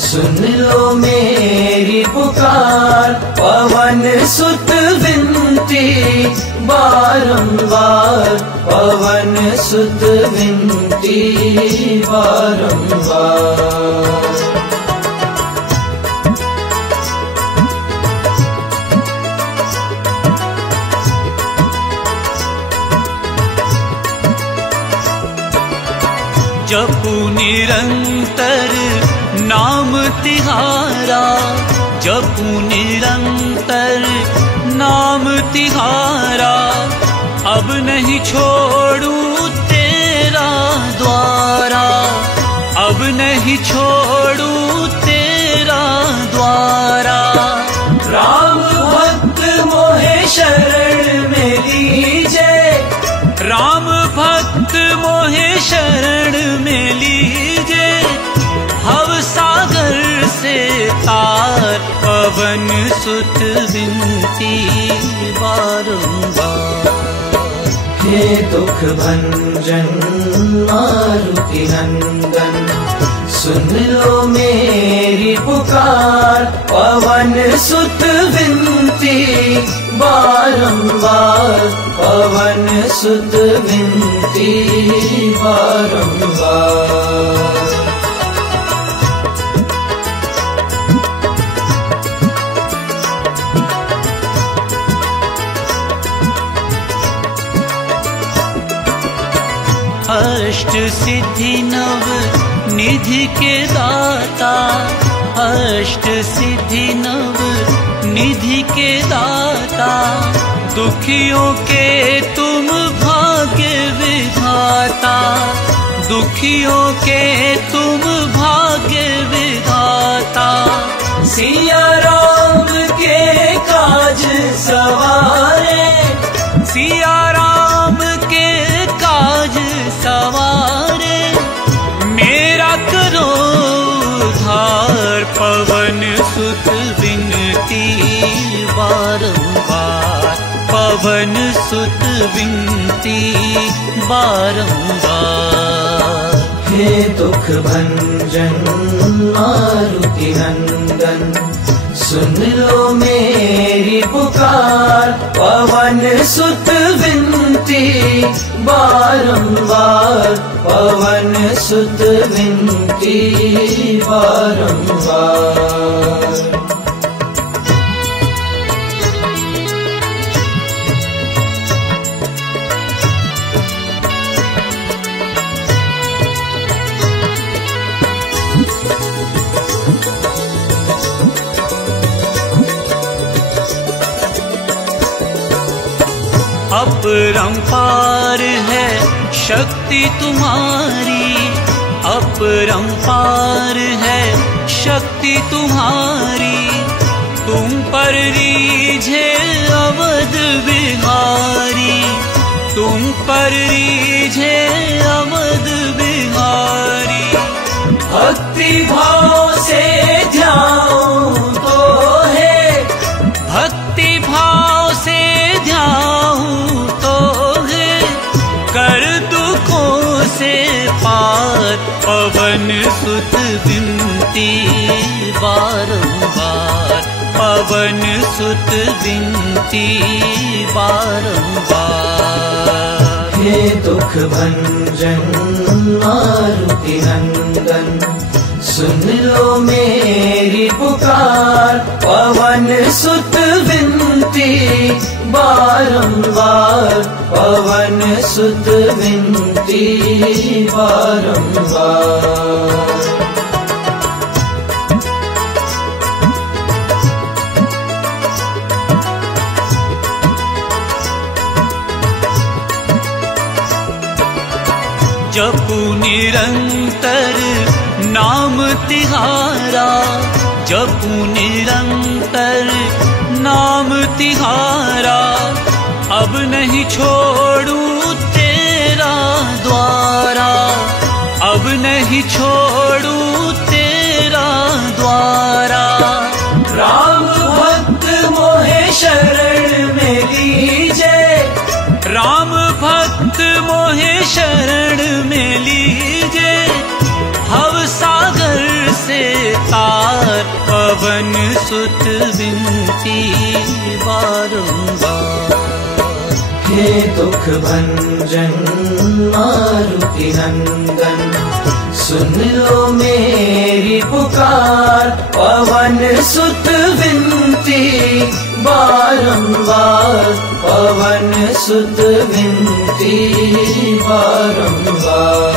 सुन लो मेरी पुकार, पवन सुत विनती बारंबार, पवन सुत विनती बारंबार। जपू निरंतर नाम तिहारा, जपू निरंतर नाम तिहारा, अब नहीं छोड़ू तेरा द्वारा, अब नहीं छोड़ू तेरा द्वारा। राम भक्त मोहे शरण में लीजे, राम भक्त मोहे शरण में लीजे। भव सागर से तार पवन सुत विनती बारंबार। हे दुख भंजन मारुति नंदन, सुन लो मेरी पुकार। पवन सुत विनती बारंबार, पवन सुत विनती बारंबार। अष्ट सिद्धि नव निधि के दाता, अष्ट सिद्धि नव निधि के दाता। दुखियों के तुम भाग्य विधाता, दुखियों के तुम भाग्य विधाता। सिया राम के काज सवारे, सिया राम के काज सवारे। मेरा करो उद्धार, पवन सुत विनती बारंबार, पवन सुत विनती बारंबार। हे दुख भंजन मारुति नंदन, सुन लो मेरी पुकार। पवन सुत विनती बारंबार, पवन सुत विनती बारंबार। अपरंपार है शक्ति तुम्हारी, अपरंपार है शक्ति तुम्हारी। तुम पर रीझे अवध बिहारी, तुम पर रीझे अवध बिहारी। भक्ति भाव से ध्यान तो है, भक्ति भाव से ध्यान तो है। कर दुखों से पार, पवन सुत विनती बारंबार, पवन सुत विनती बारंबार। हे दुख भंजन मारुति नंदन, सुन लो मेरी पुकार। पवन सुत विनती बारंबार, पवन सुत विनती बारंबार। जपू निरंतर नाम तिहारा, जपू निरंतर नाम तिहारा। अब नहीं छोड़ू तेरा द्वारा, अब नहीं छोड़ू तेरा द्वारा। राम भक्त मोहे शरण में लीजे, राम भक्त मोहे शरण में लीजे। भव सागर से तार, पवन सुत विनती बारंबार। हे दुख भंजन मारुति नंदन, सुन लो मेरी पुकार। पवन सुत विनती बारंबार, पवन सुत विनती बारंबार।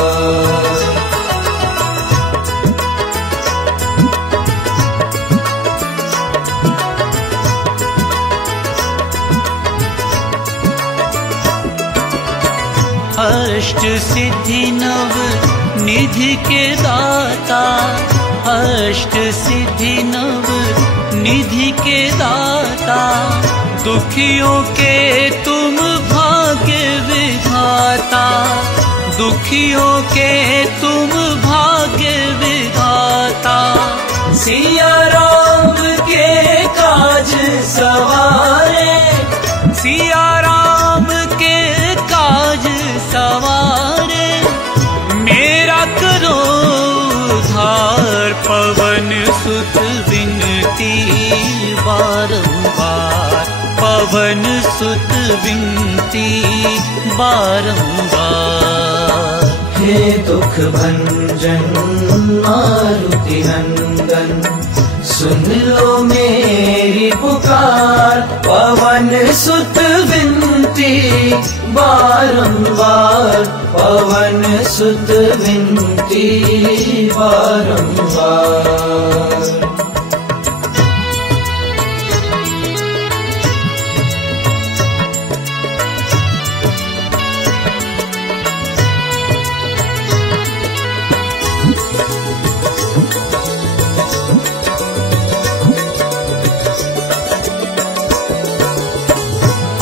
अष्ट सिद्धि नव निधि के दाता, अष्ट सिद्धि नव निधि के दाता, दुखियों के तुम भाग्य विधाता, दुखियों के तुम भाग्य विधाता। सिया राम के काज सवारे, सिया राम के काज सवारे, मेरा करो उद्धार। पवन सुत विनती बारंबार, पवन सुत विनती बारंबार। हे दुख भंजन मारुति नंदन, सुन लो मेरी पुकार। पवन सुत विनती बारंबार, पवन सुत विनती बारंबार।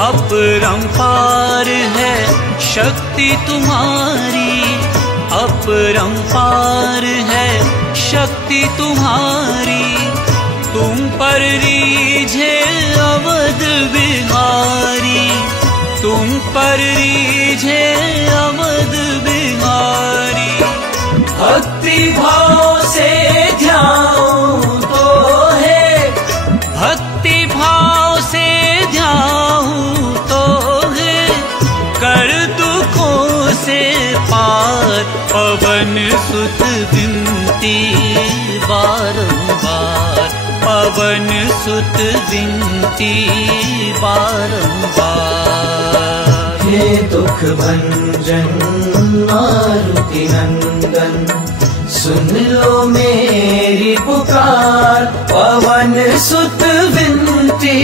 अपरंपार है शक्ति तुम्हारी, अपरंपार है शक्ति तुम्हारी। तुम पर रीझे अवध बिहारी, तुम पर रीझे अवध बिहारी। भक्ति भाव से ध्याऊं तो है, भक्ति भाव से ध्याऊं तो है, कर दुखों से पार। पवन सुत विनती बारंबार, पवन सुत विनती बारंबार। हे दुख भंजन मारुति नंदन, सुन लो मेरी पुकार। पवन सुत विनती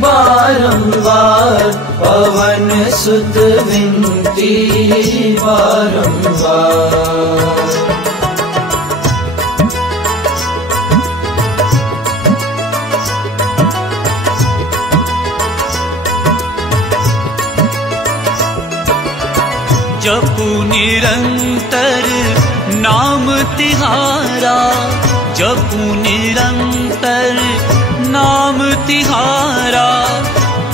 बारंबार, पवन सुत विनती बारंबार। जपू निरंतर नाम तिहारा, जपू निरंतर नाम तिहारा।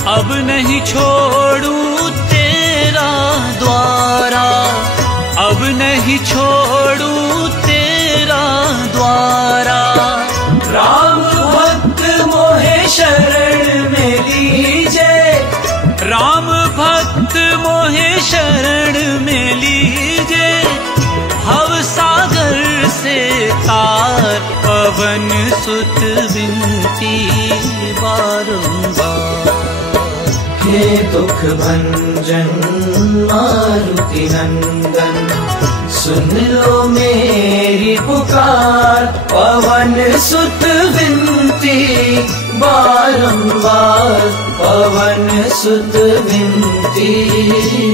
अब नहीं छोड़ूं तेरा द्वारा, अब नहीं छोड़ूं तेरा द्वारा। राम भक्त मोहे शरण में लीजे, राम भक्त मोहे शरण में लीजे। भव सागर से तार, पवन सुत विनती बारंबार। हे दुख भंजन मारुति नंदन, सुन लो मेरी पुकार। पवन सुत विनती बारंबार, पवन सुत विनती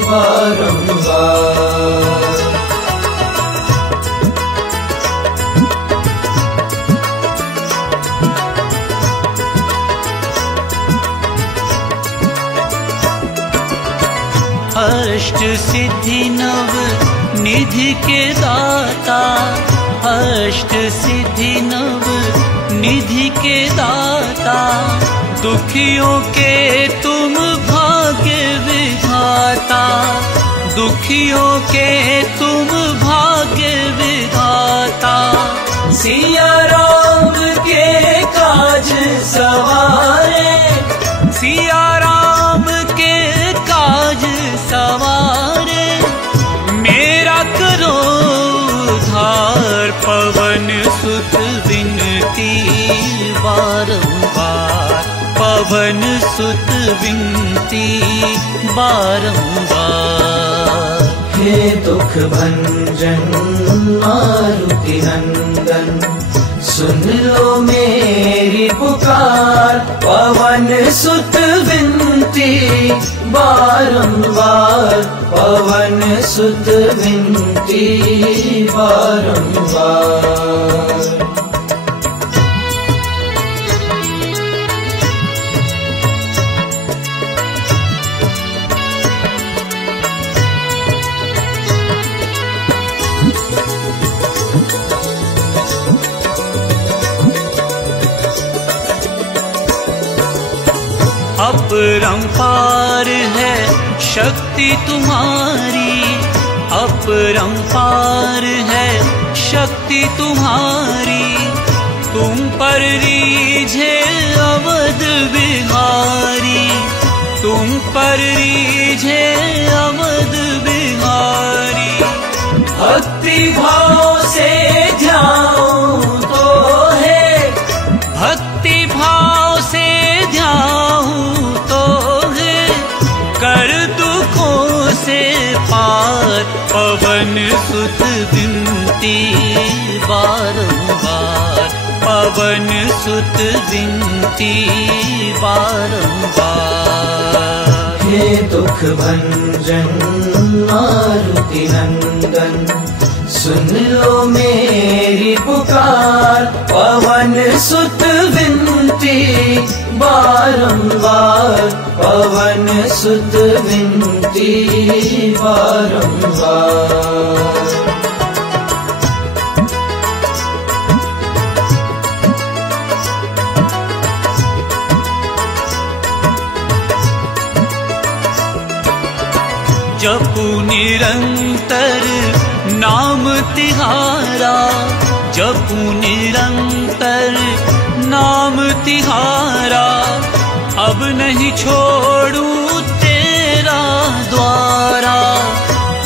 बारंबार। अष्ट सिद्धि नव निधि के दाता, अष्ट सिद्धि नव निधि के दाता। दुखियों के तुम भाग्य विधाता, दुखियों के तुम भाग्य विधाता। सिया राम के काज सवारे, सिया राम के काज सवारे, मेरा करो उद्धार। पवन सुत विनती बारंबार, पवन सुत विनती बारंबार। हे दुख भंजन मारुति नंदन, सुन लो मेरी पुकार। पवन सुत विनती बारंबार, पवन सुत विनती बारंबार। अपरंपार है शक्ति तुम्हारी, अपरंपार है शक्ति तुम्हारी। तुम पर रीझे अवध बिहारी, तुम पर रीझे अवध बिहारी। भक्ति भाव से ध्याऊं तो है, भक्ति भाव से ध्याऊं तो है, कर दुखों से पार, पवन सुत विनती बारंबार, पवन सुत विनती बारंबार। हे दुख भंजन मारुति नंदन, सुन लो मेरी पुकार, पवन सुत विनती बारंबार, पवन सुत विनती बारंबार। जपू निरंतर नाम तिहारा, जपू निरंतर नाम तिहारा। अब नहीं छोड़ूं तेरा द्वारा,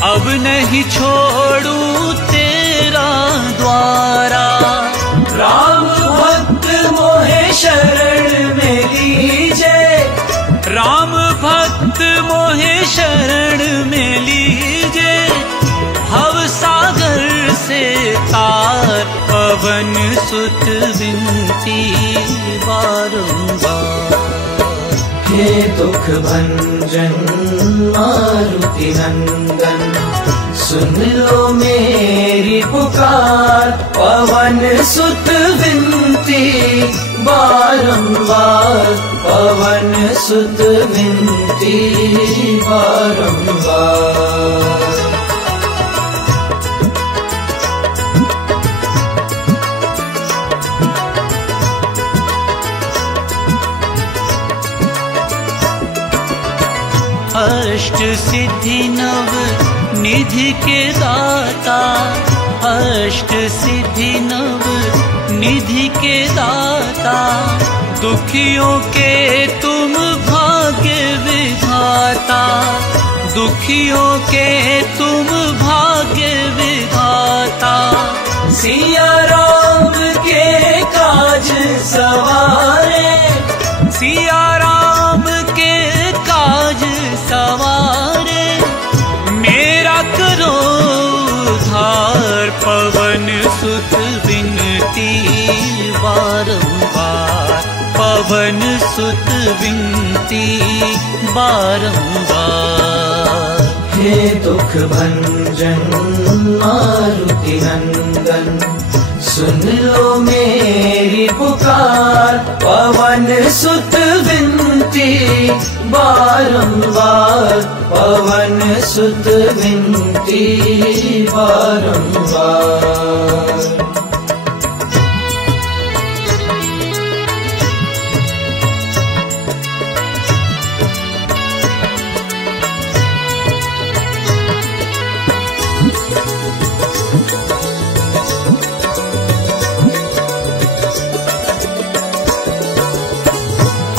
अब नहीं छोड़ूं तेरा द्वारा। राम भक्त मोहे शरण में लीजे, राम भक्त मोहे शरण में लीजे। भव सागर से तार, पवन सुत विनती बारंबार। हे दुख भंजन मारुति नंदन, सुन लो मेरी पुकार, पवन सुत विनती बारंबार, पवन सुत विनती बारंबार। अष्ट सिद्धि नव निधि के दाता, अष्ट सिद्धि नव निधि के दाता। दुखियों के तुम भाग्य विधाता, दुखियों के तुम भाग्य विधाता। सिया राम के काज सवारे, सिया राम के काज सवारे। मेरा करो उद्धार, पवन सुत विनती बारंबार, पवन सुत विनती बारंबार। हे दुख भंजन मारुति नंदन, सुन लो मेरी पुकार, पवन सुत विनती बारंबार, पवन सुत विनती बारंबार।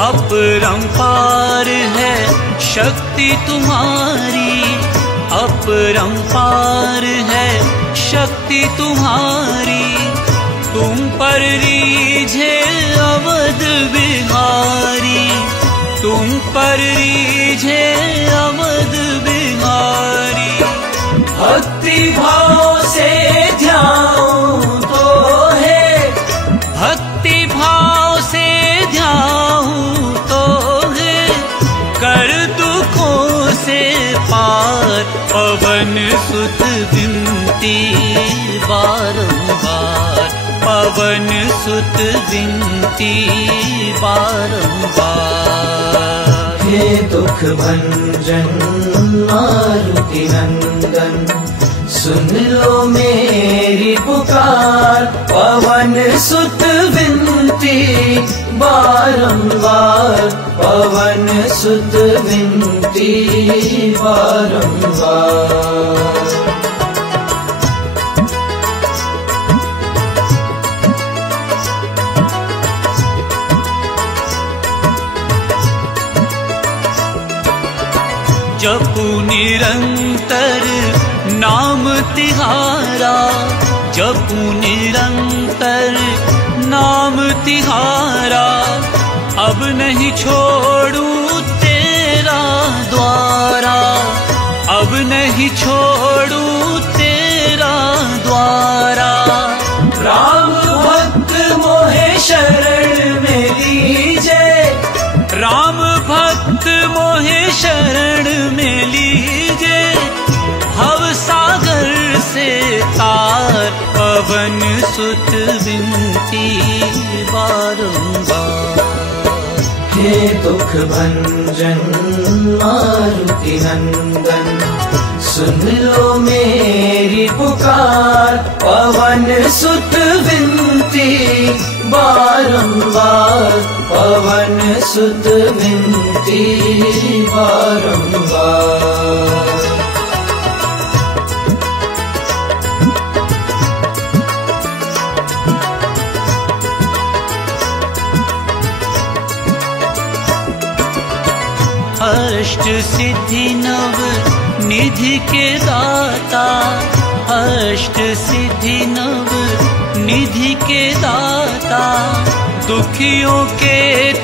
अपरंपार है शक्ति तुम्हारी, अपरंपार है शक्ति तुम्हारी। तुम पर रीझे अवध बिहारी, तुम पर रीझे अवध बिहारी। भक्ति भाव से ध्याऊं तो है, भक्ति भाव से ध्याऊं तो है, कर दूं पवन सुत विनती बारंबार, पवन सुत विनती बारंबार। हे दुख भंजन मारुति नंदन, सुन लो मेरी पुकार, पवन सुत विनती बारंबार, पवन सुत विनती बारंबार। जपू निरंतर नाम तिहारा, जपू निरंतर नाम तिहारा, अब नहीं छोड़ू तेरा द्वारा, अब नहीं छोड़ू तेरा द्वारा। राम भक्त मोहे शरण में लीजे, राम भक्त मोहे शरण में लीजे, भव सागर से तार, पवन सुत विनती बारंबार। हे दुख भंजन मारुति नंदन, सुन लो मेरी पुकार, पवन सुत विनती बारंबार, पवन सुत विनती बारंबार। अष्ट सिद्धि नव निधि के दाता, अष्ट सिद्धि नव निधि के दाता, दुखियों के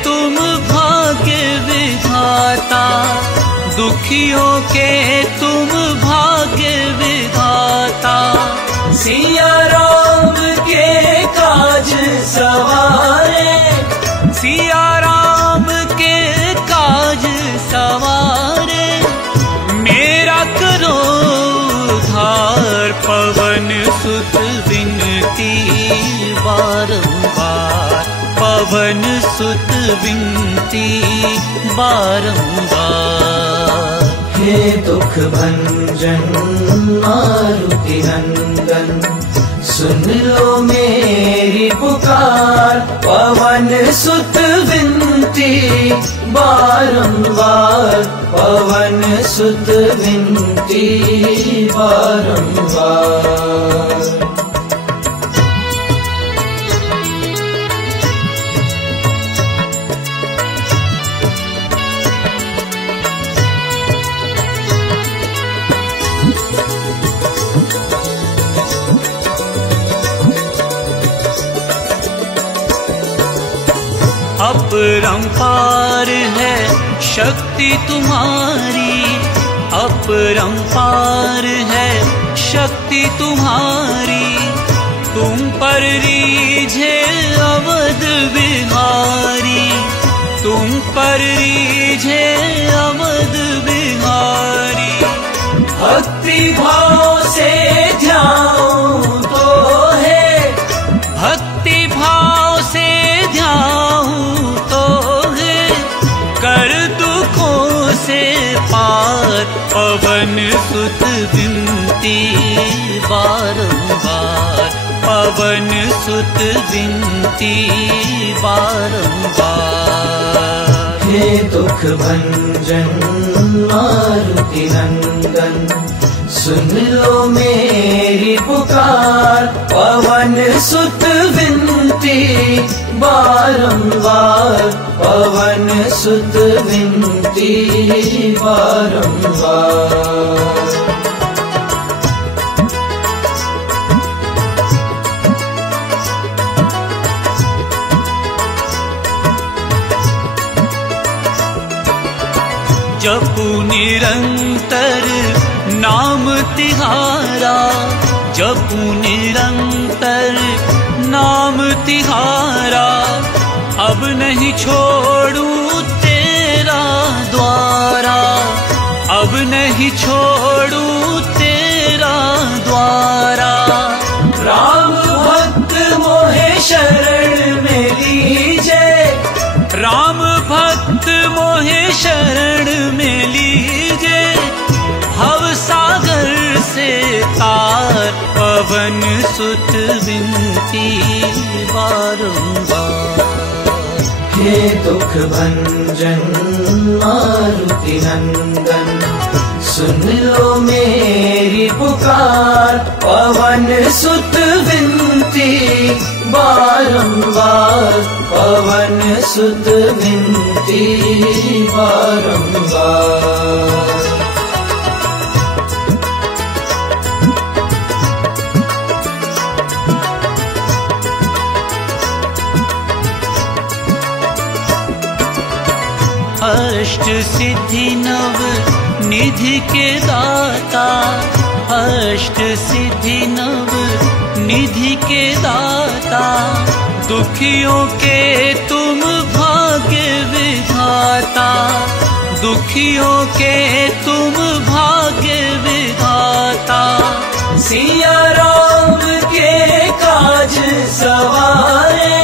तुम भाग्य विधाता, दुखियों के तुम भाग्य विधाता। सिया राम के काज सवारे, सिया राम के काज सवारे, मेरा करो उद्धार, पवन सुत विनती बारंबार, पवन सुत विनती बारंबार। हे दुख भंजन मारुति नंदन, सुन लो मेरी पुकार, पवन सुत विनती बारंबार, पवन सुत विनती बारंबार। अपरंपार है शक्ति तुम्हारी, अपरंपार है शक्ति तुम्हारी, तुम पर रीझे अवध बिहारी, तुम पर रीझे अवध बिहारी। भक्ति भाव से ध्याऊं तो है, भक्ति भाव से ध्याऊं तो है, कर दुखों से पार, पवन सुत विनती बारंबार, पवन सुत विनती बारंबार। हे दुख भंजन मारुति नंदन, सुन लो मेरी पुकार, पवन सुत विनती बारंबार, पवन सुत विनती बारंबार। जपू निरंतर नाम तिहारा, जपू निरंतर नाम तिहारा, अब नहीं छोड़ू तेरा द्वारा, अब नहीं छोड़ू तेरा द्वारा। राम भक्त मोहे शरण में लीजे, राम भक्त मोहे शरण में लीजे, भव सागर से तार पवन सुत विनती बारंबार। हे दुख भंजन मारुति नंदन, सुन लो मेरी पुकार, पवन सुत विनती बारंबार, पवन सुत विनती बारंबार। अष्ट सिद्धि नव निधि के दाता, अष्ट सिद्धि नव निधि के दाता, दुखियों के तुम भाग्य विधाता, दुखियों के तुम भाग्य विधाता। सिया राम के काज सवारे,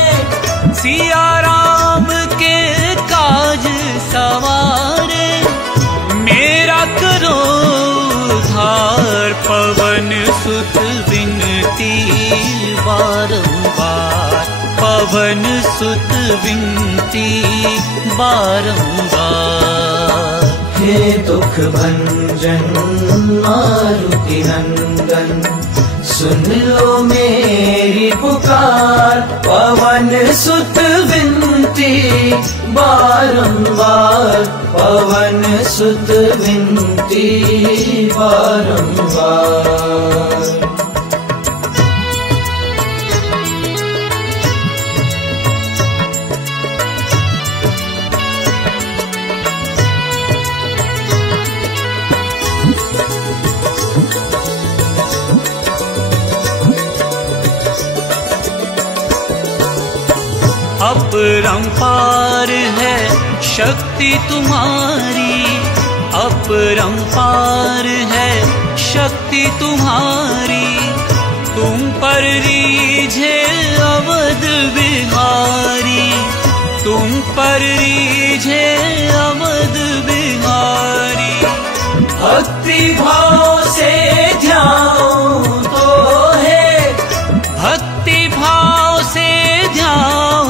सिया राम के काज सवारे, मेरा करो उद्धार, पवन सुत विनती बारंबार, पवन सुत विनती बारंबार। हे दुख भंजन मारुति नंदन, सुन लो मेरी पुकार, पवन सुत विनती बारंबार, पवन सुत विनती बारंबार। अपरंपार है शक्ति तुम्हारी, अपरंपार है शक्ति तुम्हारी, तुम पर रीझे अवध बिहारी, तुम पर रीझे अवध बिहारी। भक्ति भाव से ध्यान तो है, भक्ति भाव से ध्यान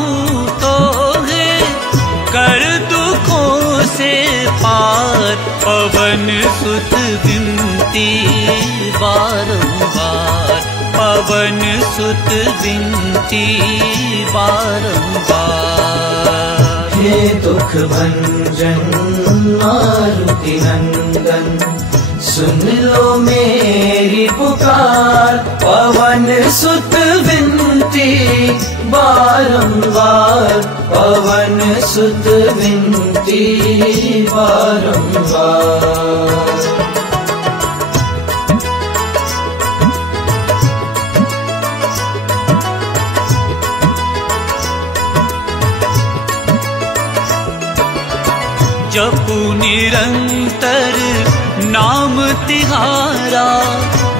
तो है, कर दुखों से पार, पवन सुत विनती बारंबार, पवन सुत विनती बारंबार। हे दुख भंजन मारुति नंदन, सुन लो मेरी पुकार, पवन सुत विनती बारंबार, पवन सुत विनती बारंबार। जपू निरंतर नाम तिहारा,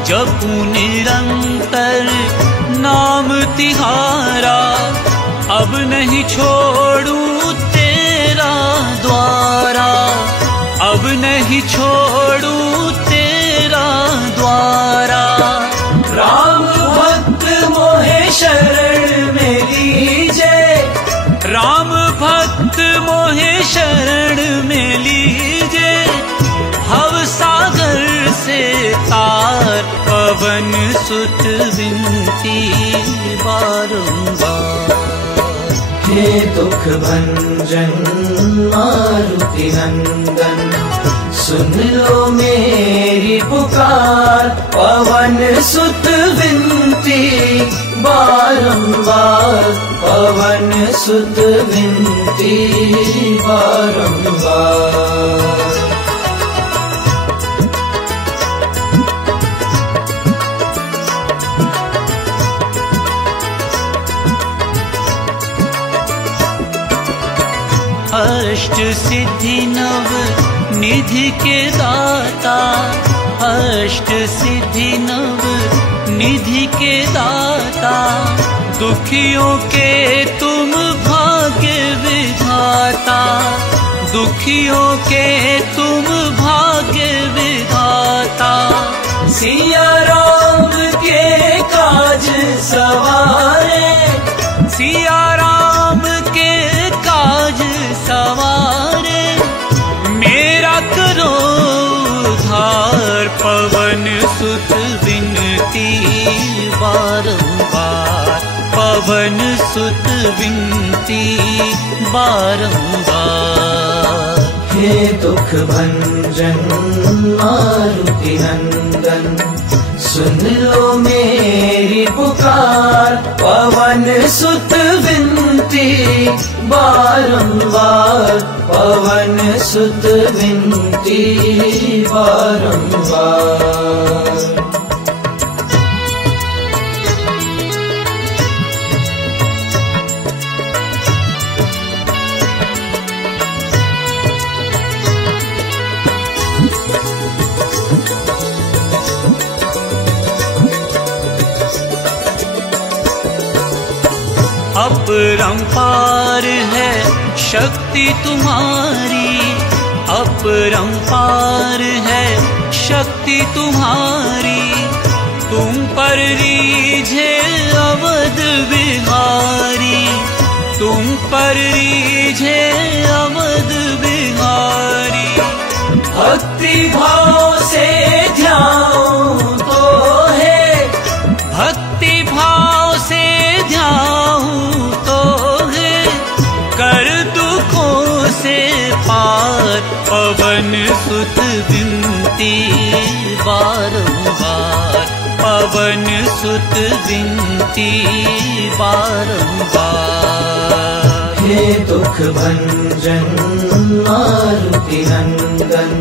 जपू निरंतर नाम तिहारा, अब नहीं छोड़ू तेरा द्वारा, अब नहीं छोड़ू तेरा द्वारा। राम भक्त मोहे शरण में लीजे, राम भक्त मोहे शरण में लीजे, भव सागर से तार, पवन सुत विनती बारंबार। हे दुख भंजन मारुति नंदन, सुन लो मेरी पुकार, पवन सुत विनती बारंबार, पवन सुत विनती बारंबार। अष्ट सिद्धि नव निधि के दाता, अष्ट सिद्धि नव निधि के दाता, दुखियों के तुम भाग्य विधाता, दुखियों के तुम भाग्य विधाता। सिया राम के काज सवारे, सिया राम के काज सवारे, मेरा करो उद्धार, पवन सुत विनती बारंबार, पवन सुत विनती बारंबार। हे दुख भंजन मारुति नंदन, सुन लो मेरी पुकार, पवन सुत विनती बारंबार, पवन सुत विनती बारंबार। अपरंपार है शक्ति तुम्हारी, अपरंपार है शक्ति तुम्हारी, तुम पर रीझे अवध बिहारी, तुम पर रीझे अवध बिहारी। भक्ति भाव से ध्यान तो है, भक्ति भाव से ध्यान तो है, कर दुखों से पार, पवन सुत विनती बारंबार, पवन सुत विनती बारंबार। हे दुख भंजन मारुति नंदन,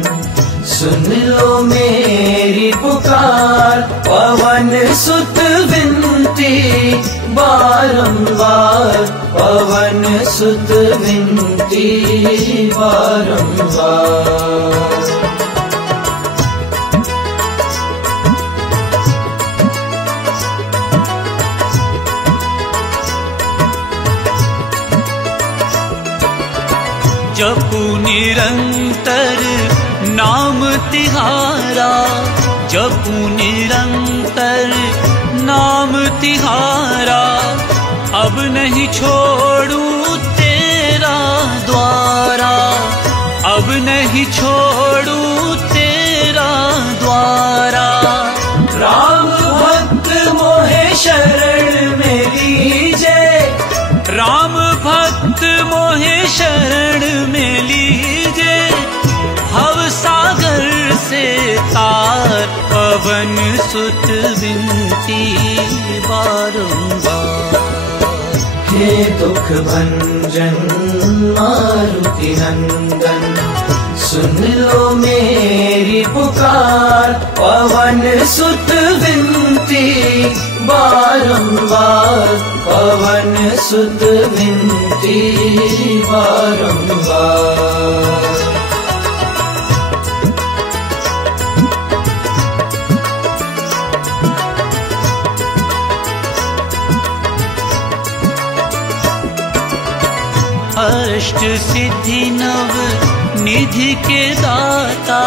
सुन लो मेरी पुकार, पवन सुत विनती बारंबार, पवन सुत विनती बारंबार। जपू निरंतर नाम तिहारा, जपू निरंतर नाम तिहारा, अब नहीं छोड़ूं तेरा द्वारा, अब नहीं छोड़ूं तेरा द्वारा। राम भक्त मोहे शरण में लीजे, राम भक्त मोहे शरण में लीजे, भव सागर से तार, पवन सुत विनती बारंबार। हे दुख भंजन मारुति नंदन, सुन लो मेरी पुकार, पवन सुत विनती बारंबार, पवन सुत विनती बारंबार। अष्ट सिद्धि नव निधि के दाता,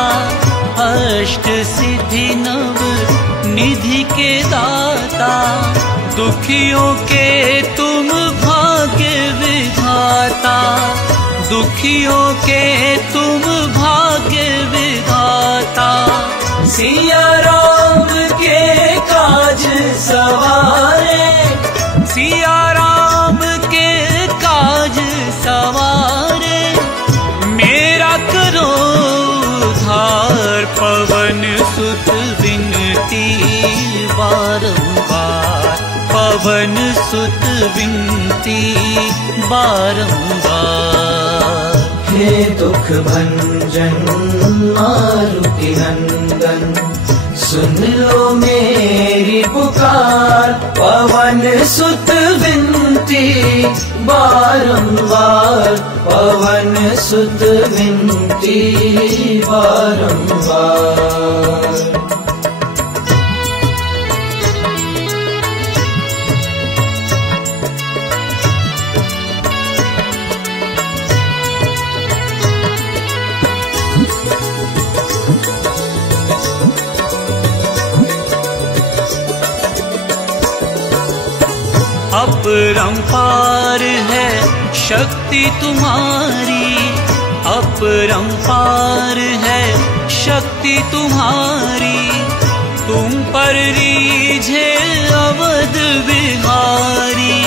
अष्ट सिद्धि नव निधि के दाता, दुखियों के तुम भाग्य विधाता, दुखियों के तुम भाग्य विधाता। सिया राम के काज सवारे, सिया राम के काज सवारे, मेरा करो उद्धार, पवन सुत विनती बारंबार, पवन सुत विनती बारंबार। हे दुख भंजन मारुति नंदन, सुन लो मेरी पुकार, पवन सुत विनती बारंबार, पवन सुत विनती बारंबार। अपरंपार है शक्ति तुम्हारी, अपरंपार है शक्ति तुम्हारी। तुम पर रीझे अवध बिहारी,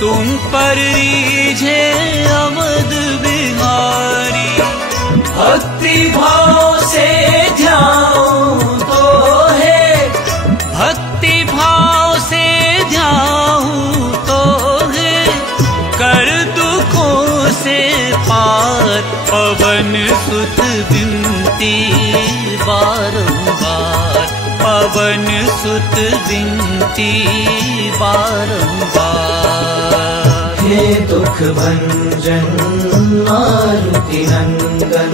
तुम पर रीझे अवध बिहारी। भक्ति भाव से ध्याऊं तो है, भक्ति भाव से ध्याऊं तो है, कर दुखों से पार पवन सुत विनती बारंबार, पवन सुत विनती बारंबार। हे दुख भंजन मारुति नंदन,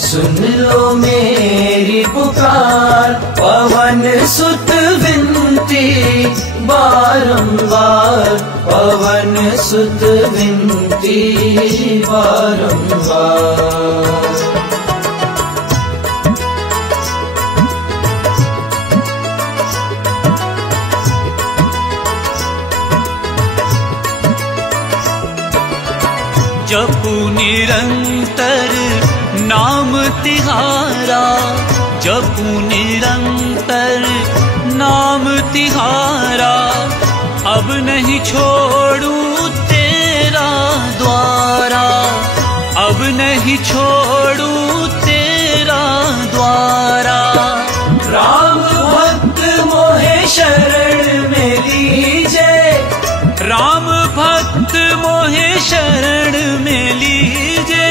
सुन लो मेरी पुकार। पवन सुत विनती बारंबार, पवन सुत विनती बारंबार। जपू निरंतर नाम तिहारा, जपू निरंतर नाम तिहारा। अब नहीं छोड़ूं तेरा द्वारा, अब नहीं छोड़ूं तेरा द्वारा। राम भक्त मोहे शरण में लीजे, राम भक्त मोहे शरण में लीजे।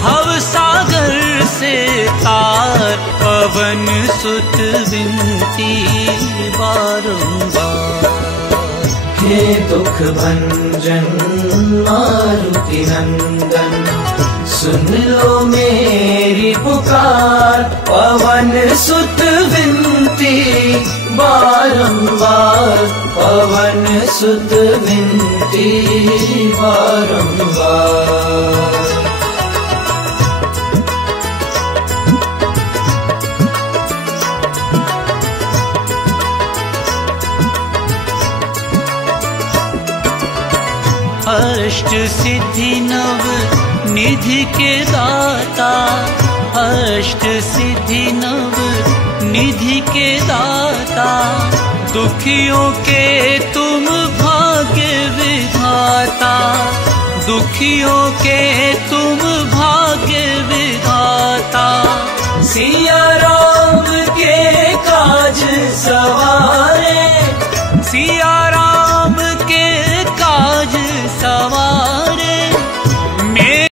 भव सागर से तार पवन सुत विनती बारंबार। हे दुख भंजन मारुति नंदन, सुन लो मेरी पुकार। पवन सुत विनती बारंबार, पवन सुत विनती बारंबार। अष्ट सिद्धि नव निधि के दाता, अष्ट सिद्धि नव निधि के दाता। दुखियों के तुम भाग्य विधाता, दुखियों के तुम भाग्य विधाता। सिया